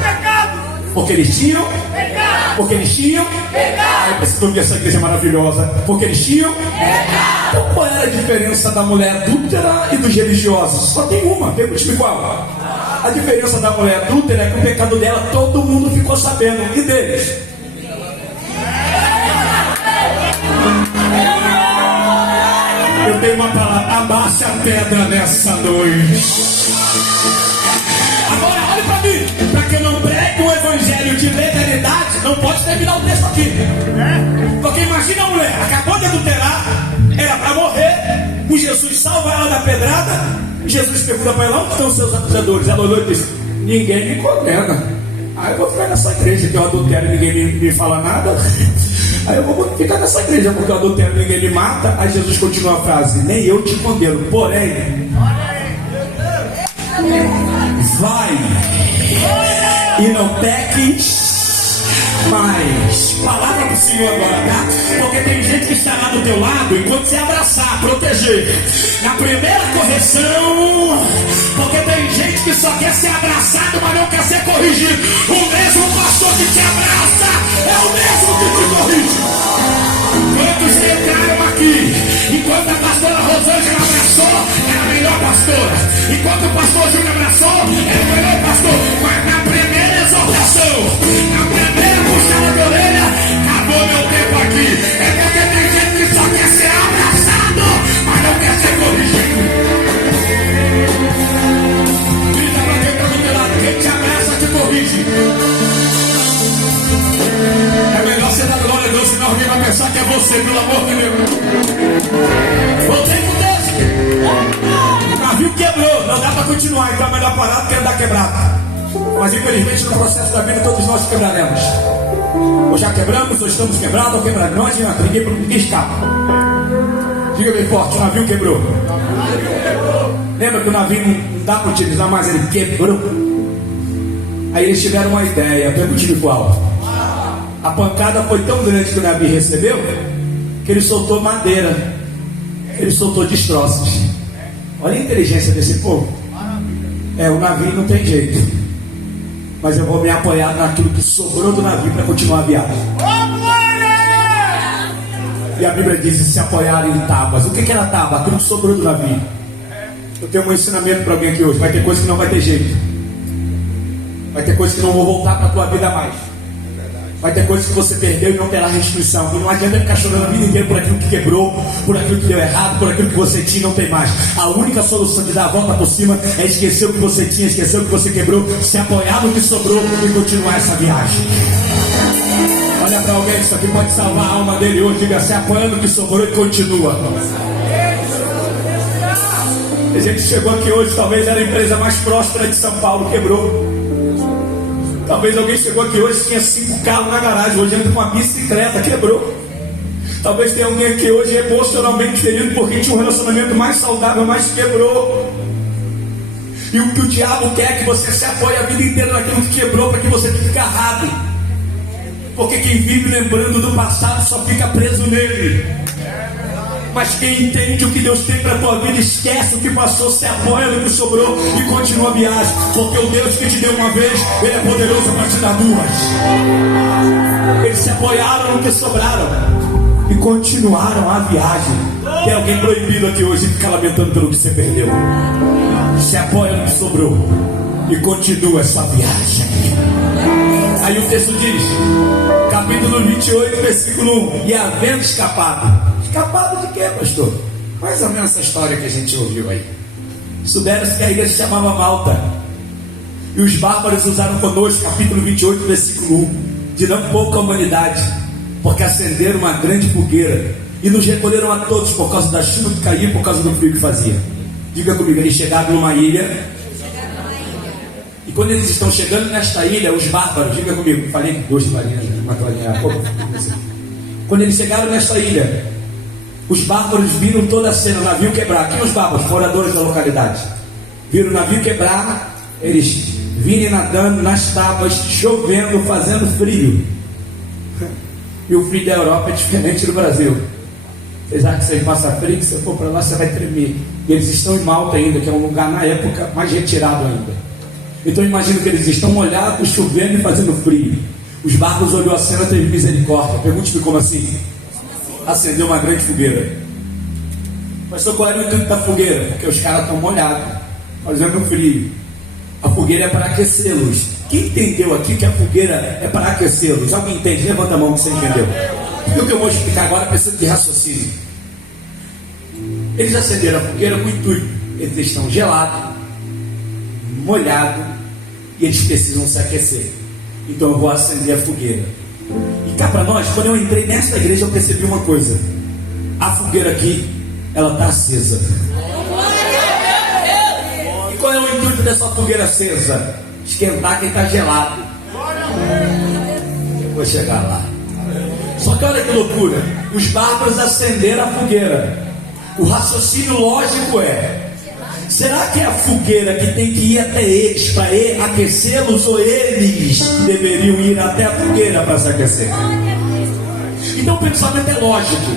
Porque eles tinham pecado. Porque eles tinham pecado. Eu preciso ouvir essa igreja maravilhosa. Porque eles tinham pecado. Então qual era a diferença da mulher adúltera e dos religiosos? Só tem uma, pergunte-me qual. A diferença da mulher adúltera é que o pecado dela todo mundo ficou sabendo. E deles? Eu tenho uma palavra: abaixe a pedra nessa noite. Agora olhe para mim. Para quem não prega o evangelho de legalidade, não pode terminar o texto aqui. Porque imagina a mulher, acabou de adulterar, era para morrer. O Jesus salva ela da pedrada. Jesus pergunta para ela: onde estão os seus acusadores? Ela olhou e disse: ninguém me condena. Aí eu vou ficar nessa igreja que eu adultero e ninguém me fala nada. Aí eu vou ficar nessa igreja porque eu adultero e ninguém me mata. Aí Jesus continua a frase: nem eu te condeno, porém vai e não peques mais. Palavra do Senhor agora, tá? Porque tem gente que estará do teu lado enquanto você abraçar, proteger. Na primeira correção, porque tem gente que só quer ser abraçado, mas não quer ser corrigido. O mesmo pastor que te abraça é o mesmo que te corrige. Quantos entraram aqui? Enquanto a pastora Rosângela abraçou, era a melhor pastora. Enquanto o pastor Júnior abraçou, era o melhor pastor. Mas na primeira exortação, na primeira puxada de orelha, acabou meu tempo aqui. É porque tem gente que só quer ser abraçado, mas não quer ser corrigido. Grita pra quem está do teu lado: quem te abraça te corrige. É melhor você dar glória a Deus, senão alguém vai pensar que é você, pelo amor de Deus. Voltei com Deus. continuar, então é melhor parar do que andar quebrado. Mas infelizmente no processo da vida todos nós quebraremos. Ou já quebramos, ou estamos quebrados, ou quebrados. Não adianta, ninguém escapa. Diga bem forte, o navio quebrou. Lembra que o navio não dá para utilizar mais, ele quebrou. Aí eles tiveram uma ideia, pergunte-me qual. A pancada foi tão grande que o navio recebeu, que ele soltou madeira, ele soltou destroços. Olha a inteligência desse povo. O navio não tem jeito, mas eu vou me apoiar naquilo que sobrou do navio para continuar a viagem. E a Bíblia diz: se apoiarem em tábuas. O que era tábua? Aquilo que sobrou do navio. Eu tenho um ensinamento para alguém aqui hoje. Vai ter coisa que não vai ter jeito. Vai ter coisa que não vou voltar para a tua vida mais. Vai ter coisas que você perdeu e não terá restituição. E não adianta ficar chorando a vida inteira por aquilo que quebrou, por aquilo que deu errado, por aquilo que você tinha e não tem mais. A única solução de dar a volta por cima é esquecer o que você tinha, esquecer o que você quebrou, se apoiar no que sobrou e continuar essa viagem. Olha para alguém, isso aqui pode salvar a alma dele hoje. Diga: se apoia no que sobrou e continua. A gente chegou aqui hoje, talvez era a empresa mais próspera de São Paulo, quebrou. Talvez alguém chegou aqui hoje, tinha 5 carros na garagem, hoje anda com uma bicicleta, quebrou. Talvez tenha alguém aqui hoje emocionalmente ferido porque tinha um relacionamento mais saudável, mas quebrou. E o que o diabo quer é que você se apoie a vida inteira naquilo que quebrou, para que você fique agarrado. Porque quem vive lembrando do passado só fica preso nele. Mas quem entende o que Deus tem para a tua vida, esquece o que passou, se apoia no que sobrou e continua a viagem. Porque o Deus que te deu uma vez, Ele é poderoso para te dar duas. Eles se apoiaram no que sobraram e continuaram a viagem. Tem alguém proibido aqui hoje de ficar lamentando pelo que você perdeu. Se apoia no que sobrou e continua essa viagem. Aí o texto diz, capítulo 28, versículo 1: e havendo escapado. Escapado de quê, pastor? Mais ou menos essa história que a gente ouviu aí. Souberam-se que a ilha se chamava Malta, e os bárbaros usaram conosco, capítulo 28, versículo 1, de não pouca humanidade, porque acenderam uma grande fogueira e nos recolheram a todos por causa da chuva que caía, por causa do frio que fazia. Diga comigo: eles chegaram numa ilha. E quando eles estão chegando nesta ilha, os bárbaros, diga comigo, falei 2 clarinhas, uma clarinha. Quando eles chegaram nesta ilha, os bárbaros viram toda a cena, o navio quebrar. Quem os bárbaros? Moradores da localidade. Viram o navio quebrar, eles virem nadando nas tábuas, chovendo, fazendo frio. E o frio da Europa é diferente do Brasil. Vocês acham que você passa frio, que se for para lá você vai tremer. E eles estão em Malta ainda, que é um lugar na época mais retirado ainda. Então imagino que eles estão molhados, chovendo e fazendo frio. Os bárbaros olhou a cena, teve misericórdia. Pergunte-me como assim? Acendeu uma grande fogueira. Pastor, qual era o intuito da fogueira? Porque os caras estão molhados, fazendo frio. A fogueira é para aquecê-los. Quem entendeu aqui que a fogueira é para aquecê-los? Alguém entende? Levanta a mão que você entendeu. E o que eu vou explicar agora precisa de raciocínio. Eles acenderam a fogueira com o intuito. Eles estão gelados, molhados, e eles precisam se aquecer. Então eu vou acender a fogueira. E cá para nós, quando eu entrei nesta igreja, eu percebi uma coisa: a fogueira aqui, ela está acesa. E qual é o intuito dessa fogueira acesa? Esquentar quem está gelado. Eu vou chegar lá. Só que olha que loucura, os bárbaros acenderam a fogueira. O raciocínio lógico é: será que é a fogueira que tem que ir até eles para aquecê-los, ou eles deveriam ir até a fogueira para se aquecer? Então o pensamento é lógico.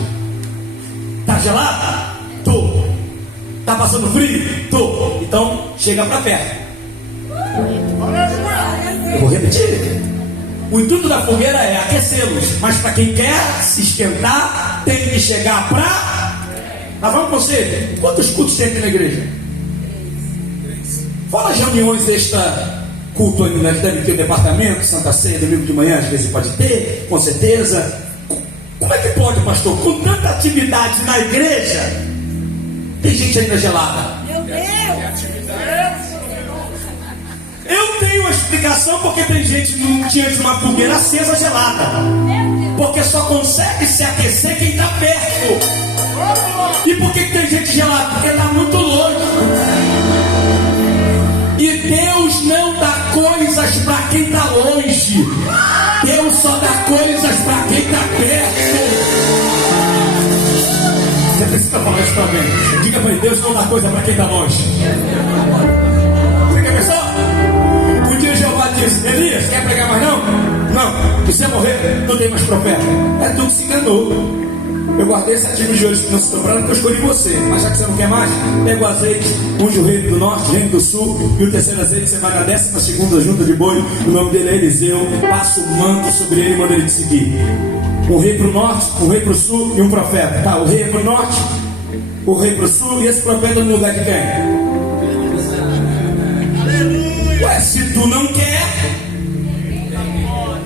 Está gelado? Tô. Está passando frio? Tô. Então chega para perto. Eu vou repetir. O intuito da fogueira é aquecê-los, mas para quem quer se esquentar, tem que chegar para... Mas vamos com você. Quantos cultos tem aqui na igreja? Fala as reuniões desta culto ainda, que deve ter o departamento, Santa Ceia, domingo de manhã, às vezes pode ter, com certeza. Como é que pode, pastor? Com tanta atividade na igreja, tem gente ainda gelada. Meu Deus! Eu tenho uma explicação porque tem gente diante de uma fogueira acesa gelada. Porque só consegue se aquecer quem está perto. E por que tem gente gelada? Porque está muito longe. E Deus não dá coisas para quem está longe. Deus só dá coisas para quem está perto. Você precisa falar isso também. Diga para ele, Deus não dá coisa para quem está longe. Você quer ver só? Um dia Jeová disse, Elias, quer pregar mais não? Não, você morrer, não tem mais profeta. É tu que se enganou. Eu guardei 7 mil joelhos que não se dobraram porque eu escolhi você. Mas já que você não quer mais, pega o azeite, unge o reino do norte, reino do sul. E o terceiro azeite você vai na 12ª junta de boi. O nome dele é Eliseu. Passa o manto sobre ele e manda ele te seguir. Um rei para o norte, um rei para o sul e um profeta. Tá, o rei é para o norte, o rei para o sul e esse profeta no lugar de quem? Ué, se tu não quer,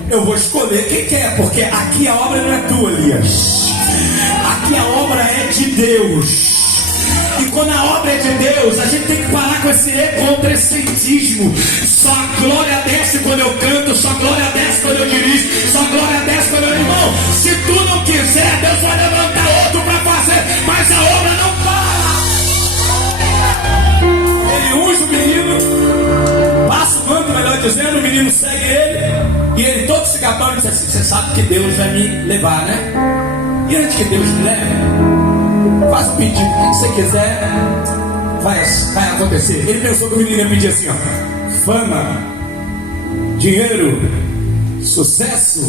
eu vou escolher quem quer. Porque aqui a obra não é tua, Elias. Aqui a obra é de Deus. E quando a obra é de Deus, a gente tem que parar com esse egocentrismo. Só a glória desce quando eu canto, só a glória desce quando eu dirijo, só a glória desce quando eu... Irmão, se tu não quiser, Deus vai levantar outro para fazer, mas a obra não para. Ele unge o menino, passa o manto, melhor dizendo, o menino segue ele, e ele todo se gabando diz assim, você sabe que Deus vai me levar, né? E antes que Deus me leve, faz um pedido, o que você quiser vai acontecer. Ele pensou que o menino ia pedir assim, ó, fama, dinheiro, sucesso,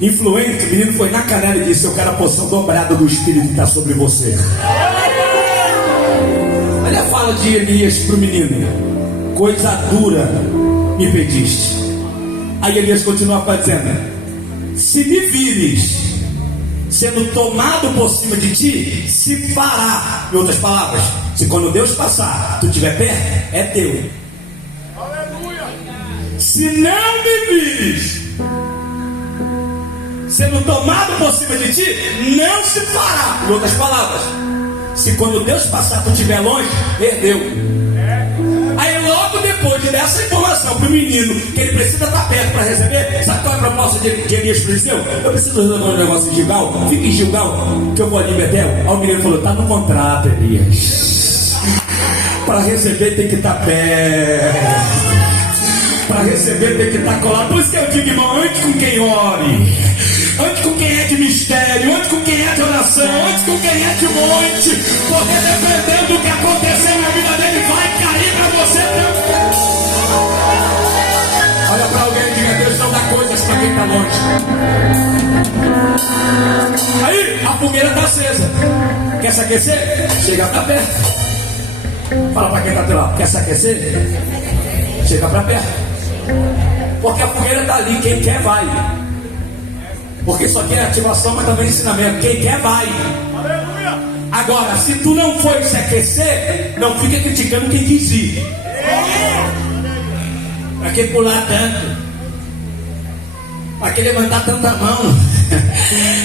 influente. O menino foi na canela e disse, eu quero a porção dobrada do Espírito que está sobre você. Olha a fala de Elias para o menino, coisa dura me pediste. Aí Elias continua dizendo, se me vires sendo tomado por cima de ti, se parar. Em outras palavras, se quando Deus passar, tu estiver perto, é teu. Aleluia. Se não me vires sendo tomado por cima de ti, não se parar. Em outras palavras, se quando Deus passar, tu estiver longe, perdeu. Aí logo depois de dar essa informação para o menino que ele precisa estar perto para receber, sabe qual é a proposta de Elias para Eliseu? Eu preciso resolver um negócio em Gilgal, fica em Gilgal, que eu vou ali em Betel. Aí o menino falou, tá no contrato, Elias. Para receber tem que estar perto. Para receber tem que estar colado. Por isso que eu digo, irmão, antes com quem ore, antes com quem é de mistério, antes com quem é de oração, antes com quem é de monte, porque dependendo do que acontecer na vida dele, vai cair para você também. Olha para alguém e diga, Deus não dá coisas para quem está longe. Aí a fogueira está acesa. Quer se aquecer? Chega para perto. Fala para quem está do lado, quer se aquecer? Chega para perto. Porque a fogueira está ali, quem quer vai. Porque só quer ativação, mas também ensinamento. Quem quer vai. Aleluia. Agora, se tu não for se aquecer, não fica criticando quem quis ir. Para que pular tanto? Para que levantar tanta mão?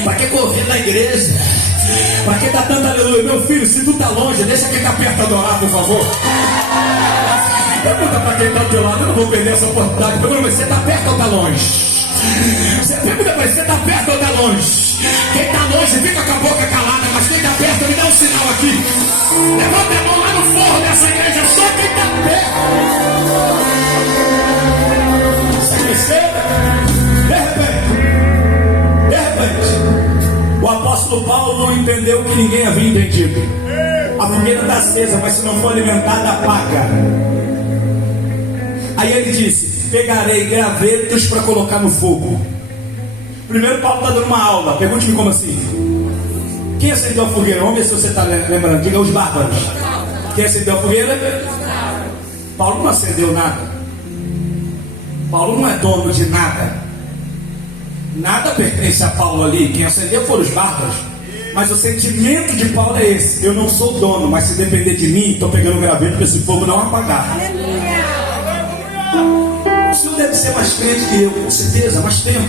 Para que correr na igreja? Para que dar tanta aleluia? Meu filho, se tu tá longe, deixa quem tá perto adorar, por favor. Pergunta para quem está do teu lado, eu não vou perder essa oportunidade. Pergunta, você está perto ou está longe? Você pergunta para ele, você está perto ou está longe? Quem está longe fica com a boca calada, mas quem está perto me dá um sinal aqui. Levanta a mão lá no forro dessa igreja, só quem está perto. Você percebe? De repente, o apóstolo Paulo não entendeu que ninguém havia entendido. A fogueira está acesa, mas se não for alimentada, apaga. Aí ele disse, pegarei gravetos para colocar no fogo. Primeiro Paulo está dando uma aula. Pergunte-me como assim. Quem acendeu a fogueira? Vamos ver se você está lembrando. Diga os bárbaros. Quem acendeu a fogueira? Paulo não acendeu nada. Paulo não é dono de nada. Nada pertence a Paulo ali. Quem acendeu foram os bárbaros. Mas o sentimento de Paulo é esse. Eu não sou dono, mas se depender de mim, estou pegando graveto para esse fogo não apagar. O senhor deve ser mais crente que eu, com certeza, mais tempo.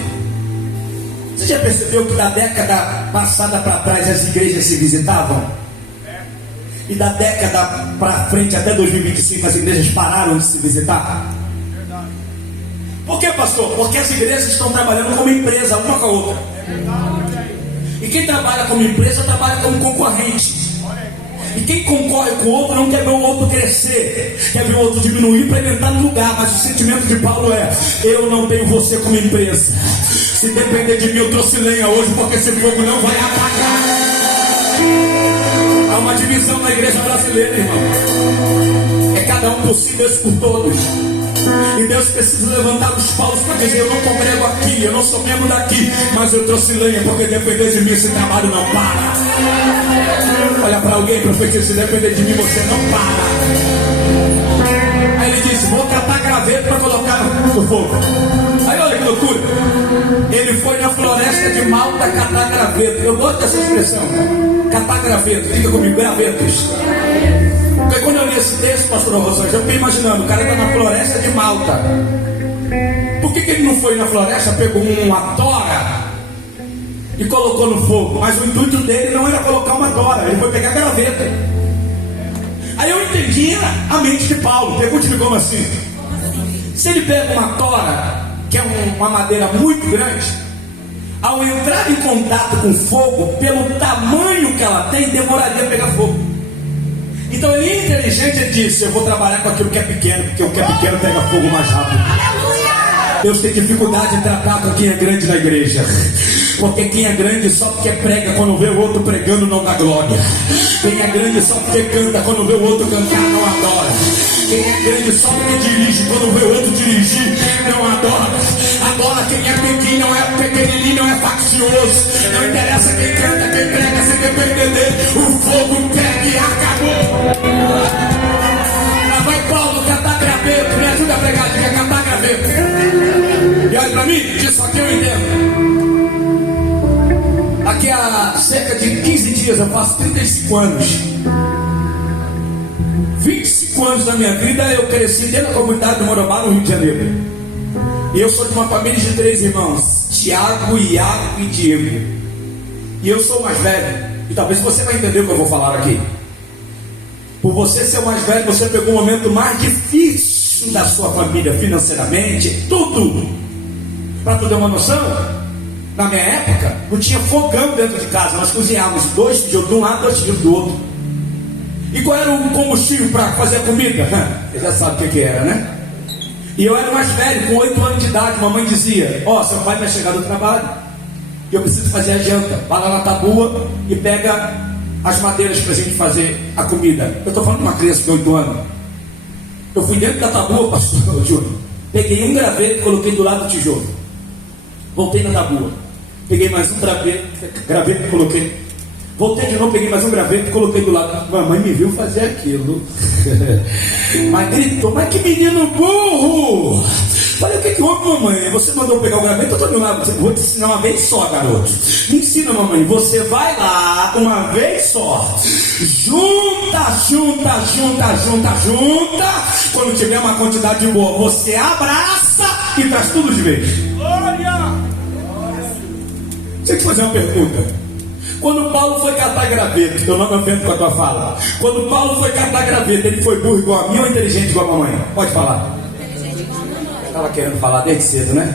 Você já percebeu que da década passada para trás as igrejas se visitavam? E da década para frente até 2025 as igrejas pararam de se visitar? Por que, pastor? Porque as igrejas estão trabalhando como empresa, uma com a outra. E quem trabalha como empresa trabalha como concorrente. E quem concorre com o outro não quer ver o outro crescer, quer ver o outro diminuir para ele entrar no lugar. Mas o sentimento de Paulo é: eu não tenho você como empresa. Se depender de mim, eu trouxe lenha hoje, porque esse fogo não vai apagar. Há uma divisão na igreja brasileira, irmão. É cada um por si, Deus por todos. E Deus precisa levantar os paus para dizer: eu não congrego aqui, eu não sou membro daqui, mas eu trouxe lenha, porque depender de mim esse trabalho não para. Olha para alguém e profetiza: se depender de mim você não para. Aí ele disse: vou catar graveto para colocar no fogo. Aí olha que loucura. Ele foi na floresta de Malta catar graveto. Eu gosto dessa expressão, catar graveto. Diga comigo: gravetos. Porque quando eu li esse texto, pastor Rosângela, eu fiquei imaginando: o cara está na floresta de Malta. Por que ele não foi na floresta, pegou uma tora e colocou no fogo? Mas o intuito dele não era colocar uma tora, ele foi pegar graveto. Aí eu entendi a mente de Paulo. Pergunte-me: como assim? Se ele pega uma tora, que é uma madeira muito grande, ao entrar em contato com fogo, pelo tamanho que ela tem, demoraria a pegar fogo. Então ele é inteligente, ele disse: eu vou trabalhar com aquilo que é pequeno, porque o que é pequeno pega fogo mais rápido. Deus tem dificuldade em tratar com quem é grande na igreja, porque quem é grande só porque prega, quando vê o outro pregando não dá glória. Quem é grande só porque canta, quando vê o outro cantar não adora. Quem é grande só porque dirige, quando vê o outro dirigir não adora. Agora quem é pequenininho não é pequenininho, não é faccioso. Não interessa quem canta, quem prega, se depender dele, o fogo pega e acabou. Lá vai Paulo catar graveto. Me ajuda a pregar, diga: catar graveto. E olha pra mim, disso aqui eu entendo. Aqui há cerca de 15 dias eu faço 35 anos. 25 anos da minha vida eu cresci dentro da comunidade do Morobá, no Rio de Janeiro. E eu sou de uma família de 3 irmãos: Tiago, Iago e Diego. E eu sou o mais velho. E talvez você vai entender o que eu vou falar aqui. Por você ser o mais velho, você pegou o momento mais difícil da sua família, financeiramente, tudo. Para tu ter uma noção, na minha época não tinha fogão dentro de casa. Nós cozinhávamos 2 tijolos de um lado, 2 tijolos do outro. E qual era o combustível para fazer a comida? Você já sabe o que era, né? E eu era o mais velho, com 8 anos de idade. Mamãe dizia: ó, seu pai vai chegar do trabalho e eu preciso fazer a janta. Vai lá na tabua e pega as madeiras para a gente fazer a comida. Eu estou falando de uma criança de 8 anos. Eu fui dentro da tabua, pastor Júnior, peguei um graveto e coloquei do lado do tijolo. Voltei na tabua, peguei mais um graveto e coloquei. Voltei de novo, peguei mais um graveto e coloquei do lado. Mamãe me viu fazer aquilo. Mas gritou: mas que menino burro! Falei: o que houve, mamãe? Você mandou pegar o graveto, eu estou do lado. Vou te ensinar uma vez só, garoto. Me ensina, mamãe. Você vai lá uma vez só. Junta. Quando tiver uma quantidade boa, você abraça e traz tudo de vez. Glória! Você que fazer uma pergunta. Quando Paulo foi catar graveto, eu não me ofendo com a tua fala. Quando Paulo foi catar graveto, ele foi burro igual a mim ou inteligente igual a mamãe? Pode falar. Inteligente igual a mamãe. Estava querendo falar desde cedo, né?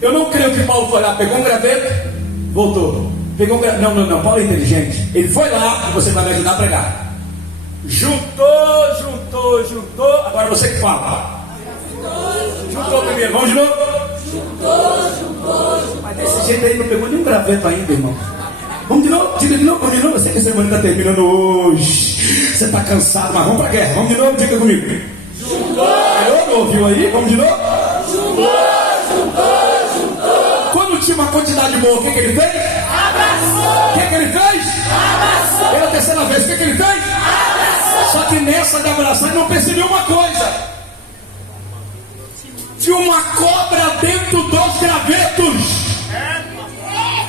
Eu não creio que Paulo foi lá, pegou um graveto, voltou. Pegou um graveto. Não, Paulo é inteligente. Ele foi lá e você vai me ajudar a pregar. Juntou. Agora você que fala. Juntou primeiro, vamos de novo? Juntou. Mas desse jeito aí não pegou nenhum graveto ainda, irmão. Vamos de novo, diga de novo, vamos de novo. Eu sei que a semana está terminando hoje. Você está cansado, mas vamos para a guerra. Vamos de novo, diga comigo. Juntou. Não ouviu aí? Vamos de novo? Juntou. Quando tinha uma quantidade boa, o que ele fez? Abraçou. O que ele fez? Abraçou. Pela terceira vez, o que ele fez? Abraçou. Só que nessa de abraçar ele não percebeu uma coisa. Tinha uma cobra dentro dos gravetos.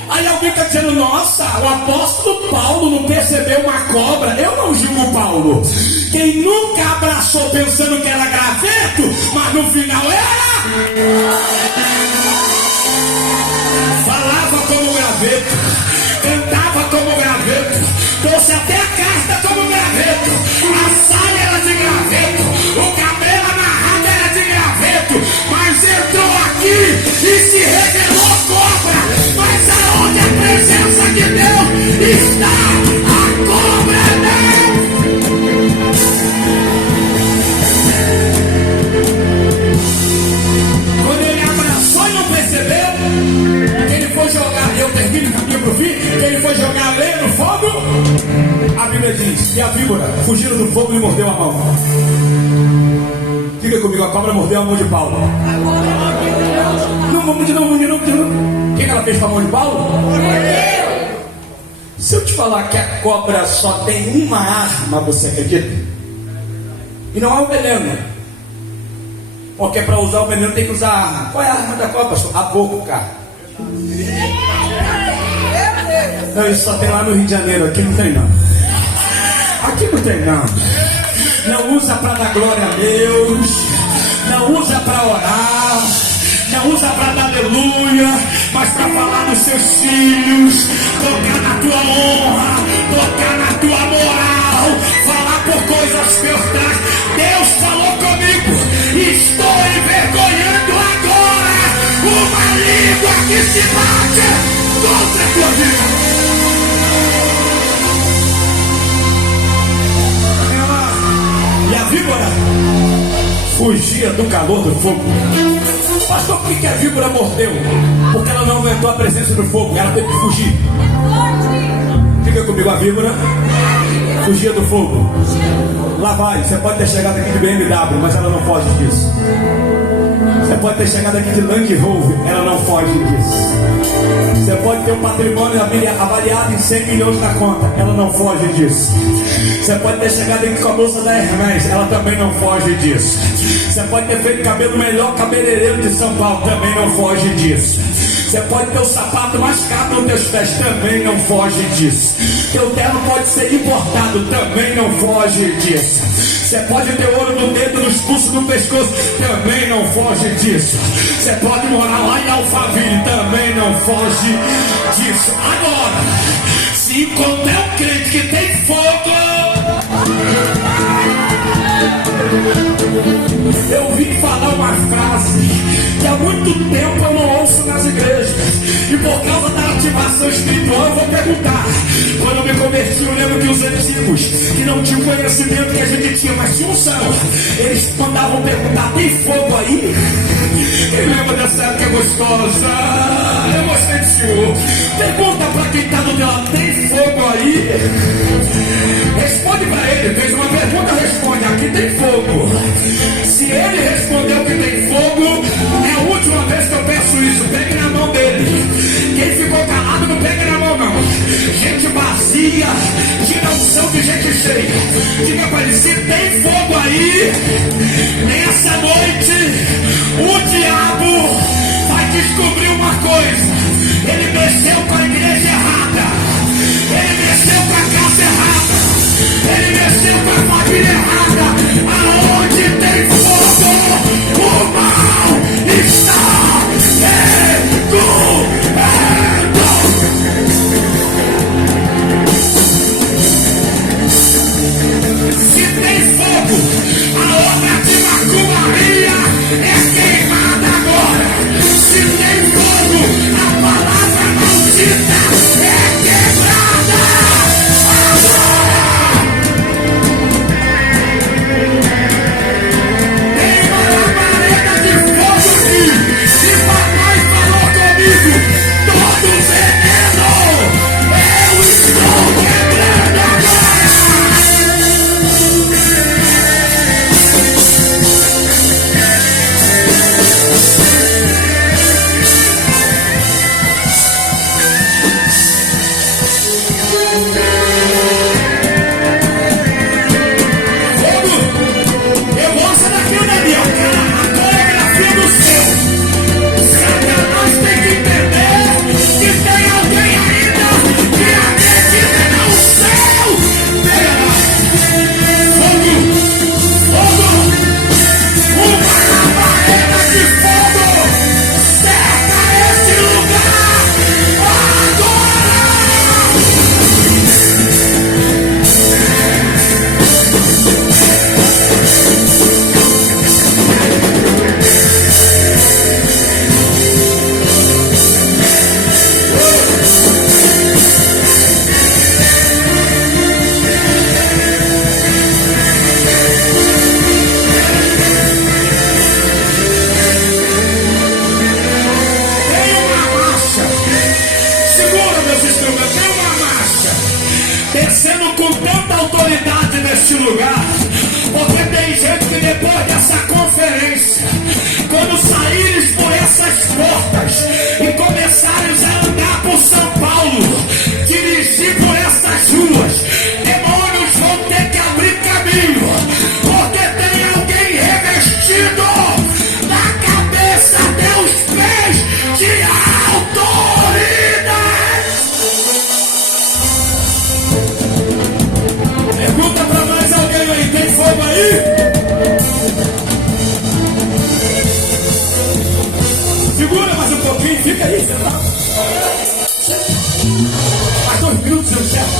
Aí alguém está dizendo: nossa, o apóstolo Paulo não percebeu uma cobra. Eu não julgo Paulo. Quem nunca abraçou pensando que era graveto, mas no final era. Falava como graveto, cantava como graveto, trouxe até a carta como graveto, a saia era de graveto, o cabelo amarrado era de graveto, mas entrou aqui e se revelou cobra. Mas aonde a presença de Deus está, a cobra mordeu a mão. Diga comigo, a cobra mordeu a mão de Paulo. Não, vamos de novo. O que ela fez com a mão de Paulo? Se eu te falar que a cobra só tem uma arma, você acredita? E não é o veneno. Porque para usar o veneno tem que usar a arma. Qual é a arma da cobra? A boca. Não, isso só tem lá no Rio de Janeiro. Aqui não tem não. Aqui não tem não. Não usa para dar glória a Deus. Não usa para orar. Não usa para dar aleluia. Mas para falar dos seus filhos. Tocar na tua honra. Tocar na tua moral. Falar por coisas que eu trago. Deus falou comigo. Estou envergonhando agora uma língua que se bate contra a tua vida. E a víbora fugia do calor do fogo. Pastor, por que a víbora mordeu? Porque ela não aguentou a presença do fogo, ela teve que fugir. Fica comigo, a víbora fugia do fogo. Lá vai, você pode ter chegado aqui de BMW, mas ela não foge disso. Você pode ter chegado aqui de Land Rover, ela não foge disso. Você pode ter um patrimônio avaliado em 100 milhões na conta, ela não foge disso. Você pode ter chegado aqui com a bolsa da Hermes, ela também não foge disso. Você pode ter feito cabelo melhor cabeleireiro de São Paulo, também não foge disso. Você pode ter o sapato mais caro nos teus pés, também não foge disso. Teu terno pode ser importado, também não foge disso. Você pode ter ouro no dedo, nos pulsos, no pescoço, também não foge disso. Você pode morar lá em Alphaville, também não foge disso. Agora, se encontrar um crente que tem fogo, eu ouvi falar uma frase que há muito tempo eu não ouço nas igrejas. E por causa da ativação espiritual eu vou perguntar. Quando eu me converti, eu lembro que os antigos, que não tinham conhecimento que a gente tinha, mas tinha unção, eles mandavam perguntar: tem fogo aí? Quem lembra dessa época gostosa? Eu gostei do Senhor. Pergunta pra quem está do teu lado: tem fogo aí? Responde pra ele. Fez uma pergunta, responde: aqui tem fogo. Se ele respondeu que tem fogo, é a última vez que eu peço isso. Pegue na mão dele. Quem ficou calado, não pegue na mão não. Gente vazia, tira unção de gente cheia. Diga pra ele: se tem fogo aí, nessa noite o diabo vai descobrir uma coisa. Ele mexeu com a igreja errada. Ele mexeu com a casa errada. Ele mexeu com a família errada. Aonde tem fogo, o mal está recolhendo. fica aí, sentado. Mais 2 minutos eu encerro.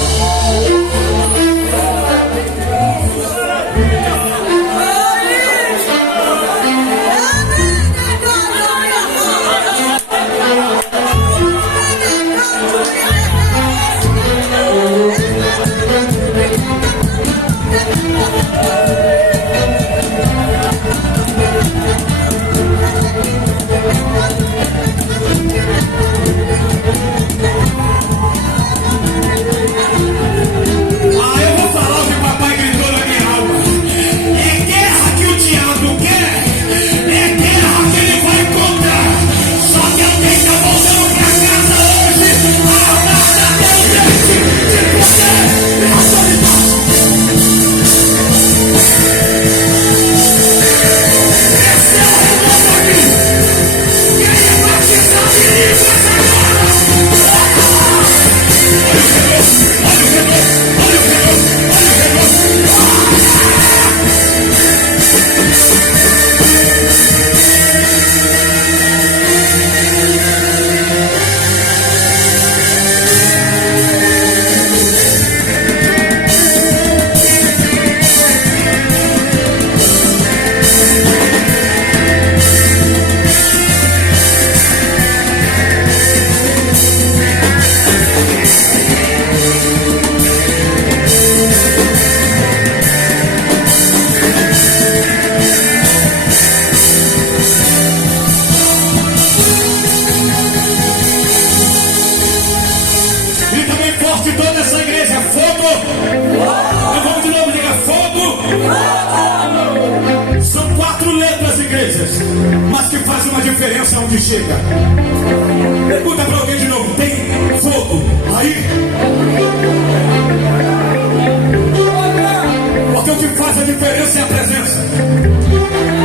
Mas que faz uma diferença onde chega. Pergunta para alguém de novo: tem fogo aí? Porque o que faz a diferença é a presença.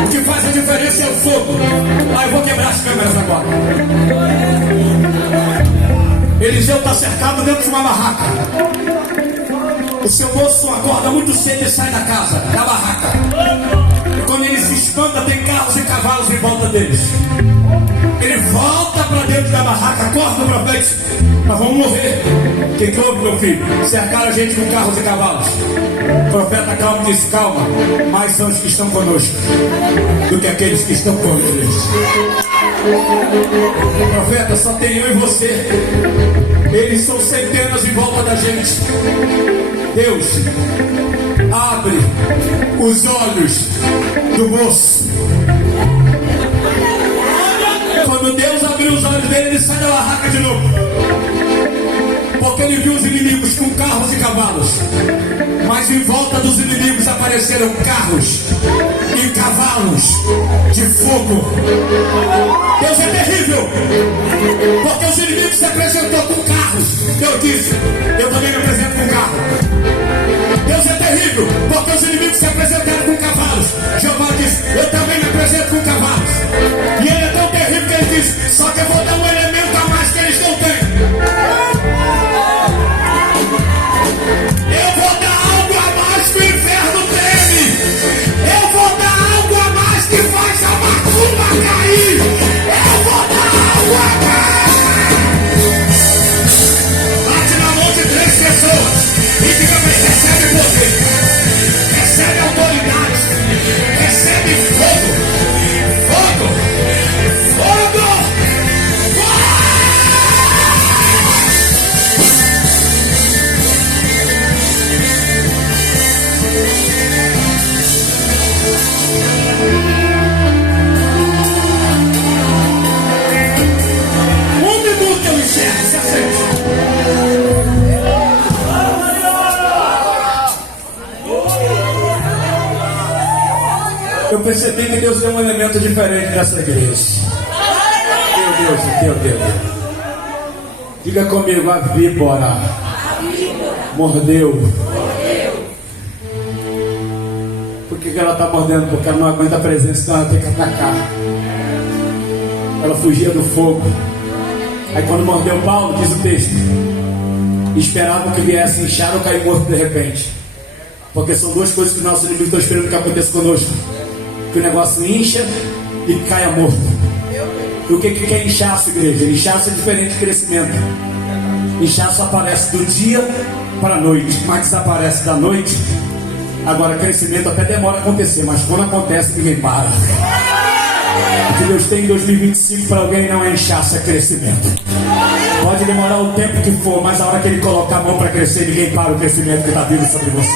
O que faz a diferença é o fogo. Eu vou quebrar as câmeras agora. Eliseu está cercado dentro de uma barraca. O seu moço acorda muito cedo e sai da casa, da barraca. Quando ele se espanta, tem carros e cavalos em volta deles. Ele volta para dentro da barraca, acorda o profeta e diz: nós vamos morrer. O que houve, meu filho? Cercaram a gente com carros e cavalos. O profeta calma diz: calma, mais são os que estão conosco do que aqueles que estão com eles. Profeta, só tem eu e você. Eles são centenas em volta da gente. Deus, abre os olhos do moço. Quando Deus abriu os olhos dele, ele sai da barraca de novo. Porque ele viu os inimigos com carros e cavalos. Mas em volta dos inimigos apareceram carros e cavalos de fogo. Deus é terrível. Porque os inimigos se apresentou com carros. Deus disse: eu também me apresento com carro. Deus é terrível, porque os inimigos se apresentaram com cavalos. Jeová disse: eu também me apresento com cavalos. E ele é tão terrível que ele diz: só que eu vou dar um elemento a mais que eles não têm. Eu vou dar algo a mais que o inferno teme. Eu vou dar algo a mais que faz a macumba cair. Eu vou dar algo a mais. Bate na mão de 3 pessoas e diga: recebe poder, recebe autoridade, recebe fogo, fogo, fogo, fogo. Um minuto eu encerro, se aceita. Eu percebi que Deus deu um elemento diferente nessa igreja. Meu Deus. Diga comigo: a víbora mordeu. Por que ela está mordendo? Porque ela não aguenta a presença, então ela tem que atacar. Ela fugia do fogo. Aí quando mordeu Paulo, diz o texto, esperavam que viesse inchar ou cair morto de repente. Porque são 2 coisas que os nossos inimigos estão esperando que aconteça conosco: que o negócio incha e caia morto. E o que é inchaço, igreja? Inchaço é diferente de crescimento. Inchaço aparece do dia para a noite, mas desaparece da noite. Agora, crescimento até demora a acontecer, mas quando acontece, ninguém para. O que Deus tem em 2025 para alguém não é inchaço, é crescimento. Pode demorar o tempo que for, mas a hora que Ele colocar a mão para crescer, ninguém para o crescimento que está vindo sobre você.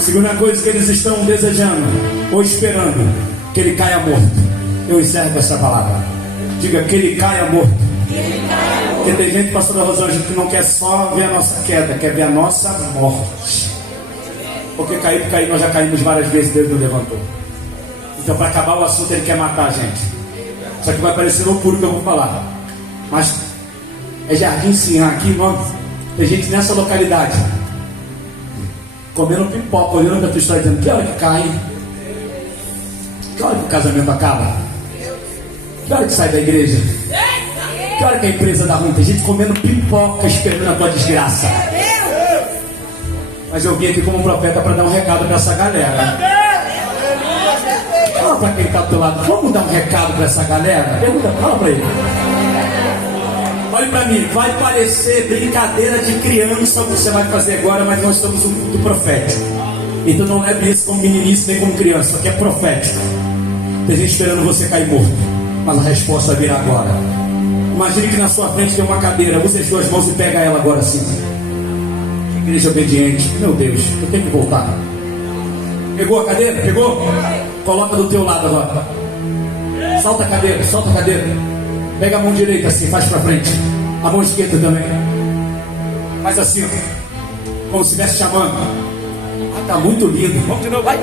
Segunda coisa que eles estão desejando ou esperando, que ele caia morto. Eu encerro essa palavra. Diga que ele caia morto. Porque tem gente, pastora Rosângela, que não quer só ver a nossa queda, quer ver a nossa morte. Porque cair, nós já caímos várias vezes, Deus nos levantou. Então, para acabar o assunto, Ele quer matar a gente. Só que vai parecer loucura o que eu vou falar. Mas é Jardim Sinhá aqui, nome. Tem gente nessa localidade comendo pipoca, olhando para a tua história, dizendo: que hora que cai? Que hora que o casamento acaba? Que hora que sai da igreja? Que hora que a empresa dá ruim? Tem gente comendo pipoca, esperando a tua desgraça. Mas eu vim aqui como profeta para dar um recado para essa galera. Fala para quem está do teu lado: vamos dar um recado para essa galera? Pergunta, fala para ele. Olhe para mim, vai parecer brincadeira de criança o que você vai fazer agora, mas nós estamos um culto profético. Então não leve isso como meninice nem como criança, que é profético. Tem gente esperando você cair morto, mas a resposta virá agora. Imagine que na sua frente tem uma cadeira, use as duas mãos e pega ela agora assim. Igreja obediente, meu Deus, eu tenho que voltar. Pegou a cadeira? Pegou? Coloca do teu lado agora. Solta a cadeira, solta a cadeira. Pega a mão direita assim, faz pra frente. A mão esquerda também. Faz assim, ó. Como se estivesse chamando. Ah, tá muito lindo. Vamos de novo, vai.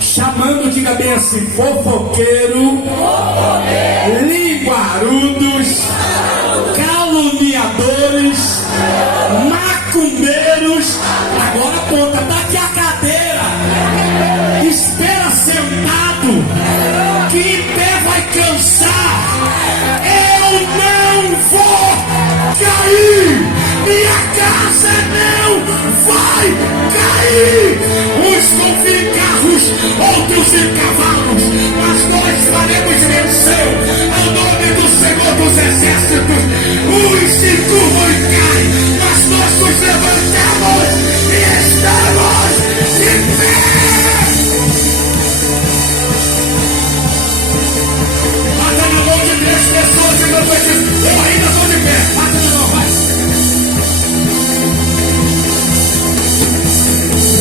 Chamando, diga bem assim: fofoqueiro, linguarudos, caluniadores, macumbeiros. Agora aponta, tá aqui a cadeira. Espera sentado, que em pé vai cansar. Eu não vou cair. Minha casa não vai cair. Uns confiam em carros, outros em cavalos, mas nós faremos vencer ao nome do Senhor dos Exércitos. Uns se curvam e caem, mas nós nos levantamos e estamos de pé. Bata na mão de 3 pessoas e não vai dizer: eu ainda estou de pé. Bata na mão, vai.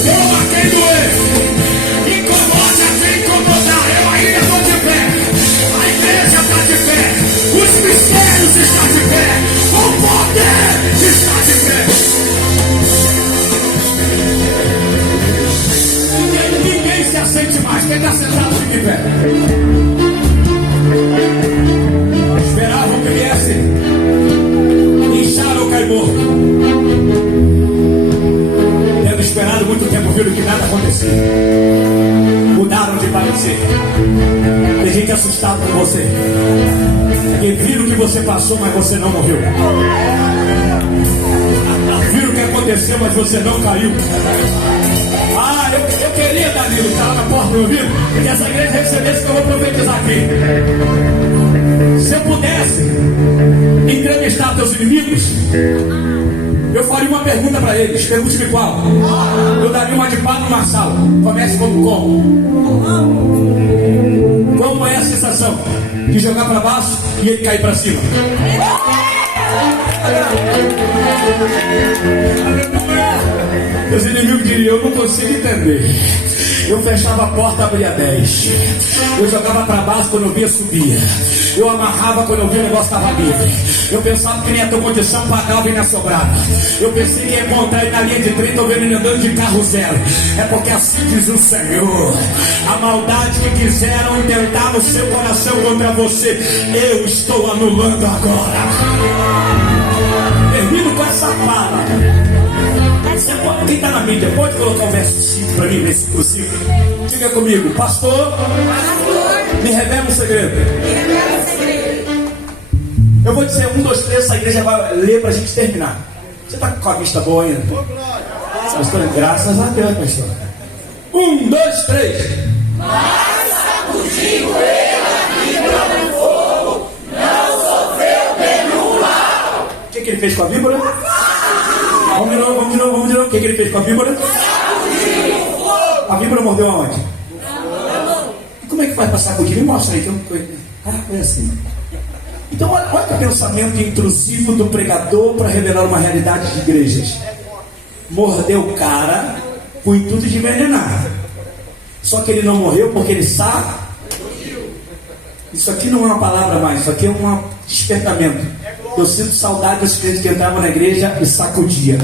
Eu marquei do erro. Incomoda quem incomodar. Eu ainda estou de pé. A igreja está de pé. Os mistérios estão de pé. O poder está de pé. Ninguém se assente mais. Quem está sentado fica de pé. Esperavam que viesse. Incharam o cair morto. Esperado muito tempo, viram que nada acontecia. Mudaram de parecer. Tem gente assustada com você. Porque viram que você passou, mas você não morreu. Viram o que aconteceu, mas você não caiu. Ah, eu queria, Danilo, estar lá na porta, meu viu? Que essa igreja recebesse que eu vou profetizar aqui. Se eu pudesse entrevistar teus inimigos, eu faria uma pergunta para eles. Pergunte-me qual. Eu daria uma de Pablo Marçal. Comece como? Como é a sensação de jogar para baixo e ele cair para cima? Os inimigos diriam: eu não consigo entender. Eu fechava a porta, abria 10. Eu jogava para baixo, quando eu via, subia. Eu amarrava, quando eu via, o negócio estava livre. Eu pensava que nem ia ter condição, pagava e não sobrava. Eu pensei que ia encontrar ele na linha de trem, tô vendo ele andando de carro zero. É porque assim diz o Senhor: a maldade que quiseram intentar no seu coração contra você, eu estou anulando agora. Termino com essa palavra. Quem está na mídia, pode colocar o verso 5 para mim, versículo 5. Diga comigo: pastor, me revela um segredo. Eu vou dizer 1, 2, 3, essa igreja vai ler para a gente terminar. Você está com a vista boa ainda? Pastor, graças a Deus, pastor. 1, 2, 3. Mas sacudiu ele a Bíblia no fogo. que ele fez com a víbora? Vamos de novo. O que ele fez com a víbora? A víbora mordeu aonde? E como é que faz para sacudir? Me mostra aí que foi assim. Então olha o pensamento intrusivo do pregador para revelar uma realidade de igrejas. Mordeu o cara com o intuito de envenenar. Só que ele não morreu porque ele sabe. Isso aqui não é uma palavra mais, isso aqui é um despertamento. Eu sinto saudade dos crentes que entravam na igreja e sacudia.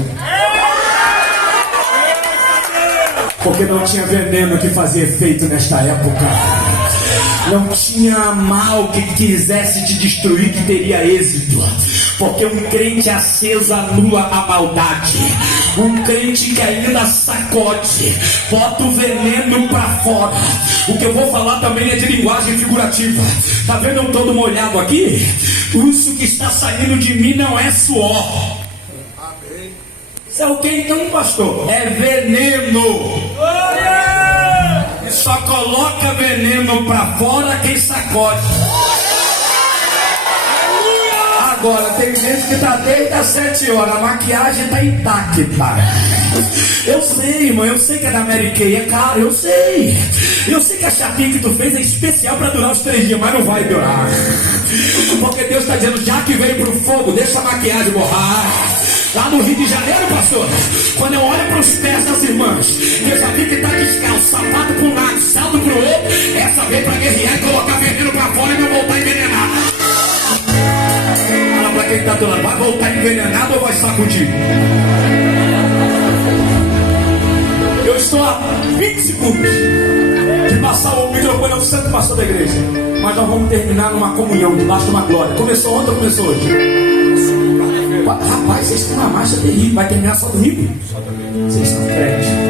Porque não tinha veneno que fazia efeito nesta época. Não tinha mal que quisesse te destruir que teria êxito. Porque um crente aceso anula a maldade. Um crente que ainda sacode, bota o veneno para fora. O que eu vou falar também é de linguagem figurativa. Tá vendo eu todo molhado aqui? Isso que está saindo de mim não é suor. Isso é o que então, pastor? É veneno. E só coloca veneno para fora quem sacode. Agora, tem gente que está desde as 7 horas, a maquiagem está intacta. Eu sei, irmão, eu sei que é da Mary Kay, é caro, eu sei. Eu sei que a chapinha que tu fez é especial para durar os 3 dias, mas não vai durar. Porque Deus está dizendo, já que veio para o fogo, deixa a maquiagem borrar. Lá no Rio de Janeiro, pastor, quando eu olho para os pés das irmãs, que eu já vi que está descalço, sapato para um lado, salto para o outro, essa veio para guerrear e colocar veneno para fora e não voltar envenenado. Fala para quem está do lado, vai voltar envenenado ou vai sacudir? Eu estou a 20 segundos de passar o microfone ao santo pastor da igreja, mas nós vamos terminar numa comunhão, debaixo de uma glória. Começou ontem ou começou hoje? Rapaz, vocês estão na marcha terrível. Vai terminar só domingo? Vocês estão crentes.